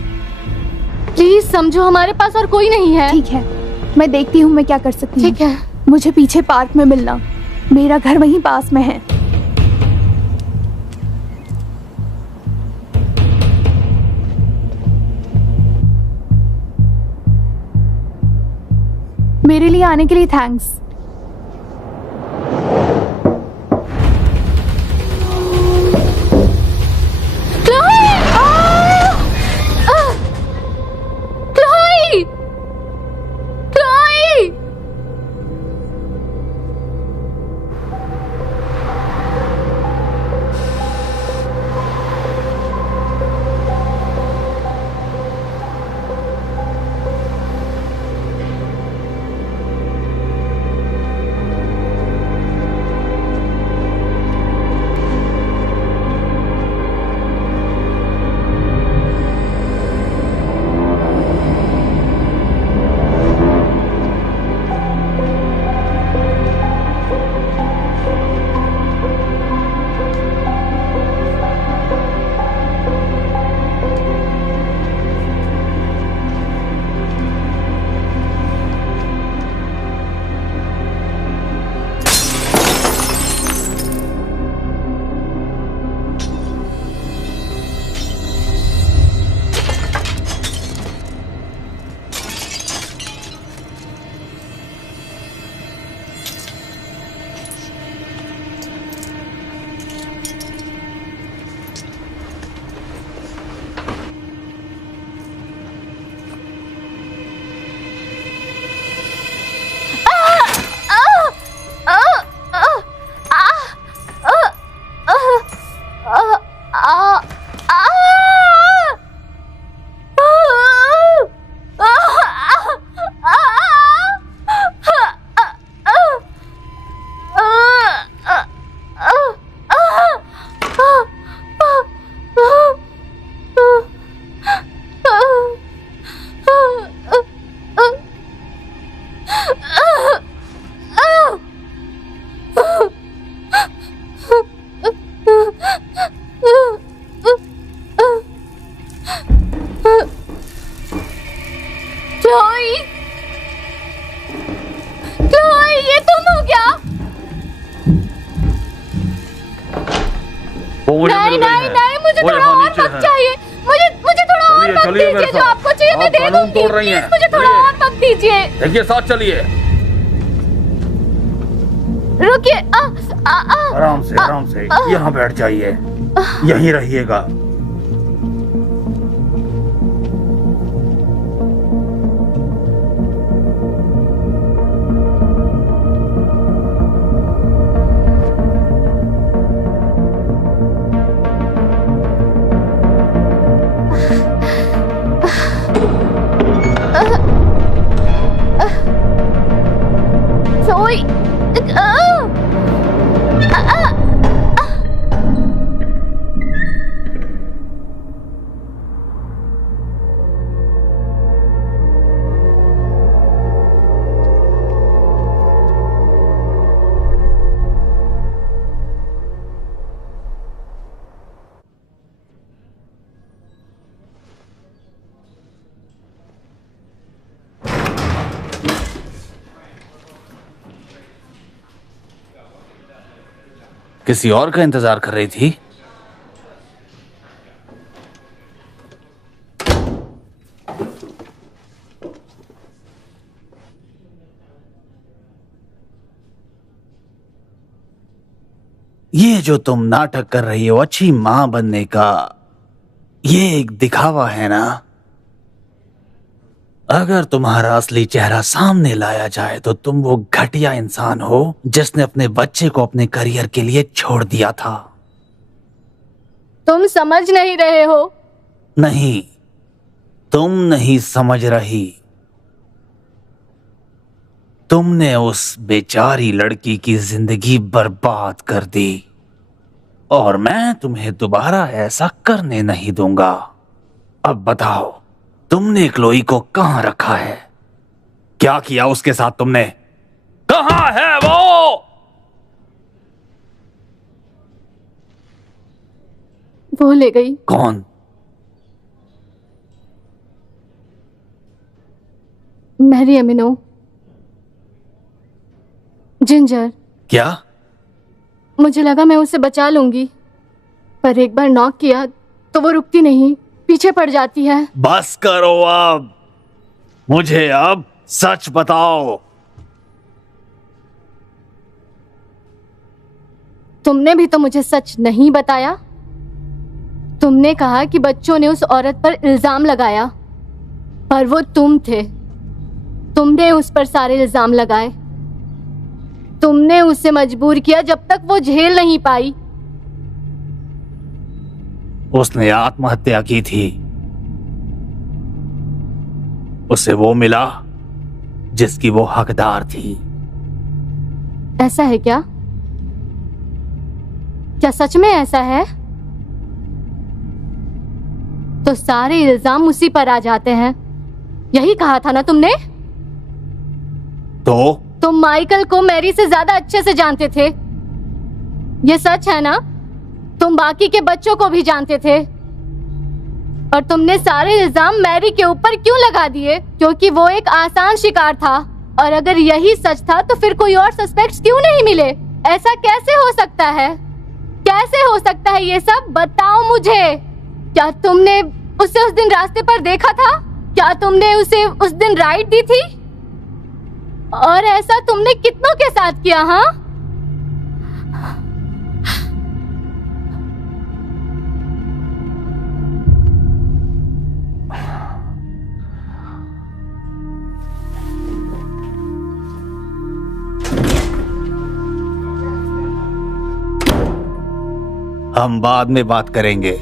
प्लीज समझो, हमारे पास और कोई नहीं है। ठीक है, मैं देखती हूँ मैं क्या कर सकती हूँ। ठीक है। मुझे पीछे पार्क में मिलना। मेरा घर वहीं पास में है। मेरे लिए आने के लिए थैंक्स। वो मुझे नहीं मिल गई नहीं है। नहीं, मुझे वो थोड़ा यहाँ और नीचे वक्त है। चाहिए। मुझे मुझे थोड़ा और चलिए, वक्त चलिए मेरे दीजिए, जो साथ। आपको चाहिए मैं आप दे कानून दूंगी। तोड़ रही हैं। प्लीज मुझे थोड़ा चलिए। और वक्त दीजिए। देखिए, साथ चलिए। रुकिए। आराम से, आराम से यहाँ बैठ जाइए, यहीं रहिएगा। सोई। किसी और का इंतजार कर रही थी? ये जो तुम नाटक कर रही हो अच्छी मां बनने का, ये एक दिखावा है ना? अगर तुम्हारा असली चेहरा सामने लाया जाए तो तुम वो घटिया इंसान हो जिसने अपने बच्चे को अपने करियर के लिए छोड़ दिया था। तुम समझ नहीं रहे हो। नहीं, तुम नहीं समझ रही। तुमने उस बेचारी लड़की की जिंदगी बर्बाद कर दी और मैं तुम्हें दोबारा ऐसा करने नहीं दूंगा। अब बताओ, तुमने क्लोई को कहां रखा है? क्या किया उसके साथ तुमने? कहां है वो? वो ले गई। कौन? Mary Amino. जिंजर। क्या? मुझे लगा मैं उसे बचा लूंगी, पर एक बार नॉक किया तो वो रुकती नहीं, पीछे पड़ जाती है। बस करो अब, मुझे अब सच बताओ। तुमने भी तो मुझे सच नहीं बताया। तुमने कहा कि बच्चों ने उस औरत पर इल्जाम लगाया, पर वो तुम थे। तुमने उस पर सारे इल्जाम लगाए। तुमने उसे मजबूर किया जब तक वो झेल नहीं पाई। उसने आत्महत्या की थी। उसे वो मिला जिसकी वो हकदार थी। ऐसा है क्या? क्या सच में ऐसा है? तो सारे इल्जाम उसी पर आ जाते हैं। यही कहा था ना तुमने? तो तुम माइकल को मैरी से ज्यादा अच्छे से जानते थे। ये सच है ना? तुम बाकी के बच्चों को भी जानते थे और तुमने सारे इल्जाम मैरी के ऊपर क्यों लगा दिए? क्योंकि वो एक आसान शिकार था। और अगर यही सच था तो फिर कोई और सस्पेक्ट्स क्यों नहीं मिले? ऐसा कैसे हो सकता है? कैसे हो सकता है ये सब? बताओ मुझे। क्या तुमने उसे उस दिन रास्ते पर देखा था? क्या तुमने उसे उस दिन राइड दी थी? और ऐसा तुमने कितनों के साथ किया? हाँ, हम बाद में बात करेंगे।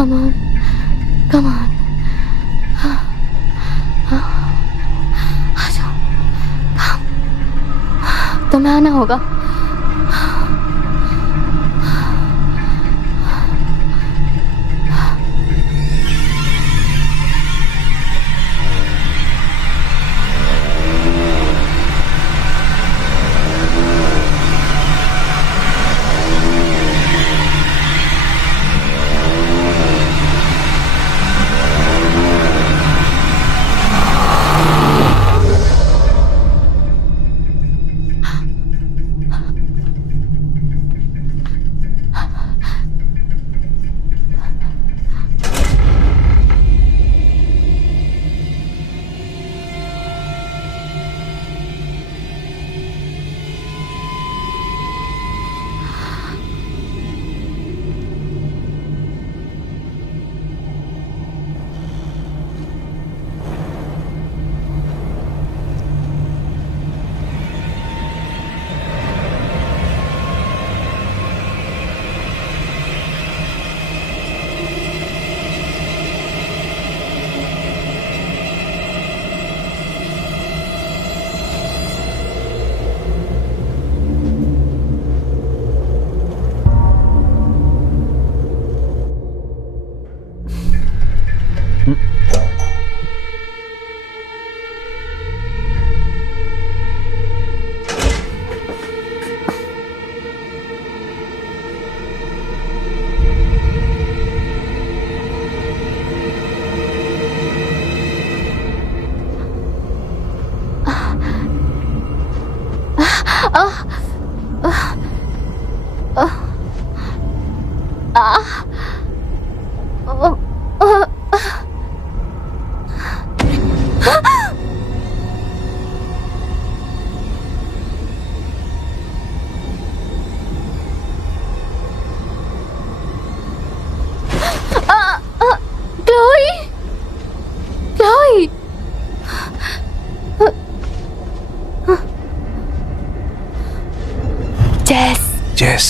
Come on. Come on. आ जाओ. तुम्हें आना होगा. Jess.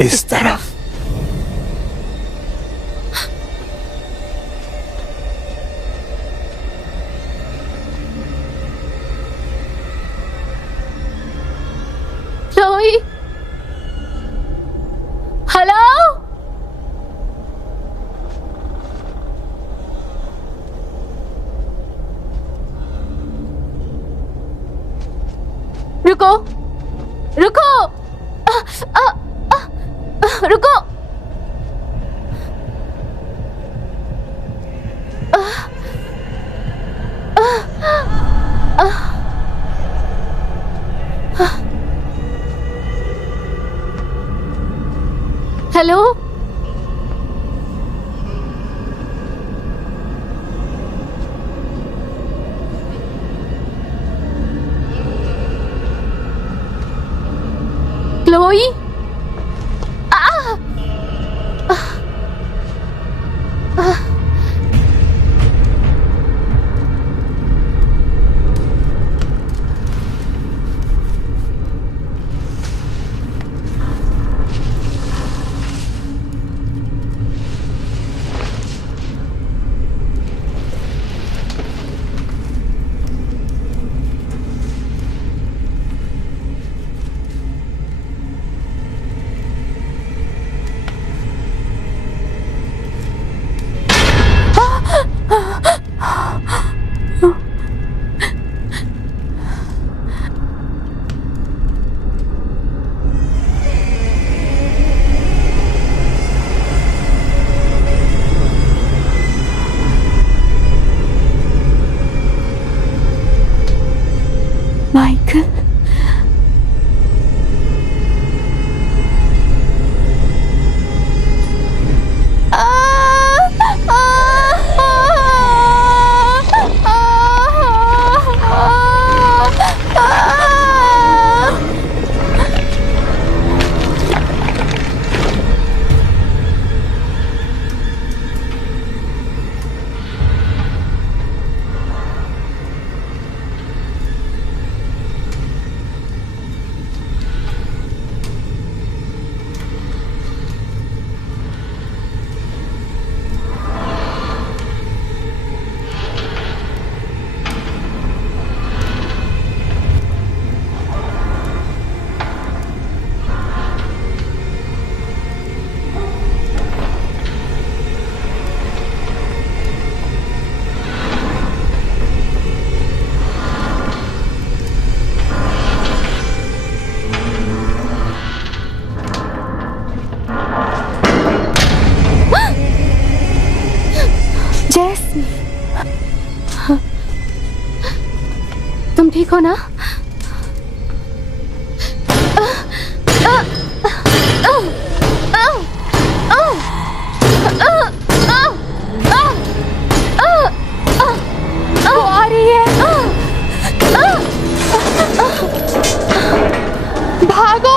इस तरफ. Chloe? Hello? रुको, रुको, रुको. हेलो. Chloe? Michael? ठीक हो ना? वो आ रही है। भागो।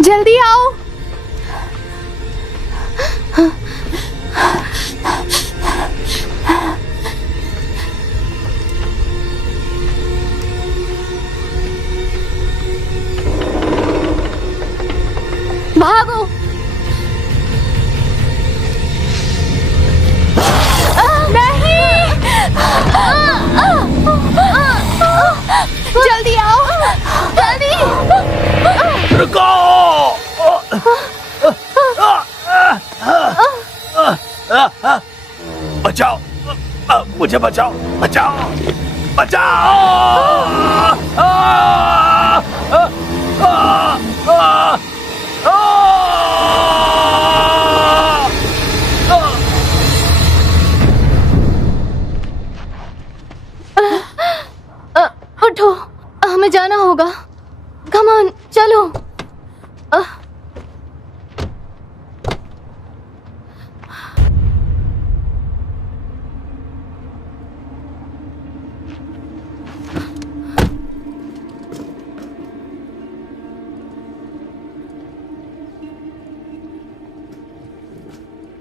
जल्दी आओ। भागो। नहीं। जल्दी आओ। जल्दी। रुको। बचाओ, मुझे बचाओ, बचाओ, बचाओ। उठो, हमें जाना होगा। कम ऑन, चलो।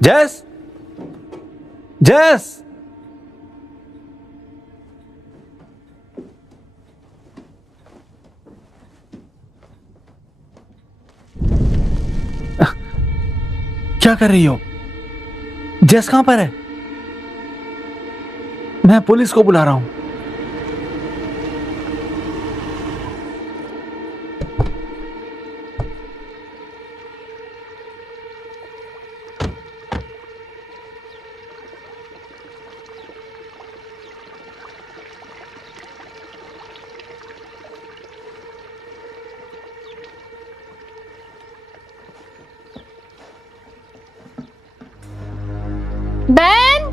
जेस, जेस, क्या कर रही हो? जेस कहां पर है? मैं पुलिस को बुला रहा हूं। बैन,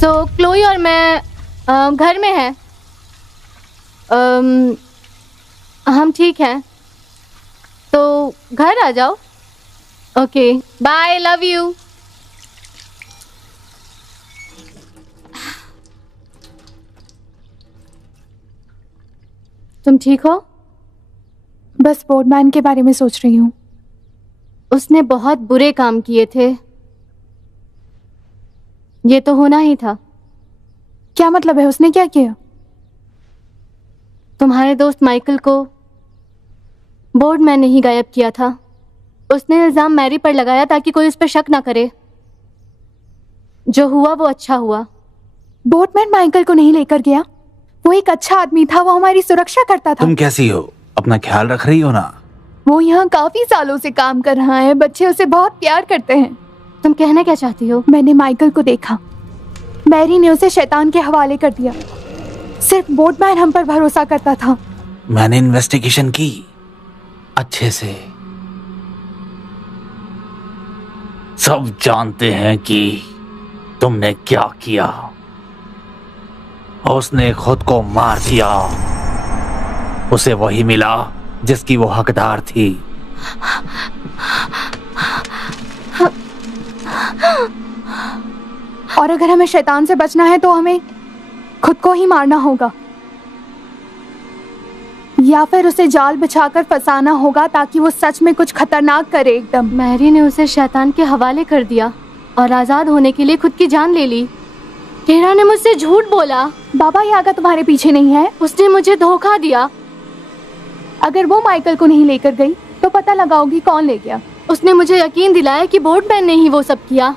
तो क्लोई और मैं घर में हैं। हम ठीक हैं, तो घर आ जाओ। Okay, bye, love you. तुम ठीक हो? बस बोर्डमैन के बारे में सोच रही हूँ। उसने बहुत बुरे काम किए थे। ये तो होना ही था। क्या मतलब है? उसने क्या किया? तुम्हारे दोस्त माइकल को बोर्डमैन ने ही गायब किया था। उसने इल्जाम मैरी पर लगाया ताकि कोई उस पर शक ना करे। जो हुआ वो अच्छा हुआ। बोटमैन माइकल को नहीं लेकर गया। वो एक अच्छा आदमी था, वो हमारी सुरक्षा करता था। तुम कैसी हो? अपना ख्याल रख रही हो ना? वो यहाँ काफी सालों से काम कर रहा है। बच्चे उसे बहुत प्यार करते हैं। तुम कहना क्या चाहती हो? मैंने माइकल को देखा। मैरी ने उसे शैतान के हवाले कर दिया। सिर्फ बोटमैन हम पर भरोसा करता था। मैंने इन्वेस्टिगेशन की अच्छे से। सब जानते हैं कि तुमने क्या किया। उसने खुद को मार दिया। उसे वही मिला जिसकी वो हकदार थी। और अगर हमें शैतान से बचना है तो हमें खुद को ही मारना होगा, या फिर उसे जाल बिछाकर फंसाना होगा ताकि वो सच में कुछ खतरनाक करे एकदम। मैरी ने उसे शैतान के हवाले कर दिया और आजाद होने के लिए खुद की जान ले ली। टेरा ने मुझसे झूठ बोला। बाबा यागा तुम्हारे पीछे नहीं है। उसने मुझे धोखा दिया। अगर वो माइकल को नहीं लेकर गई तो पता लगाओगी कौन ले गया। उसने मुझे यकीन दिलाया कि बोटमैन ने ही वो सब किया।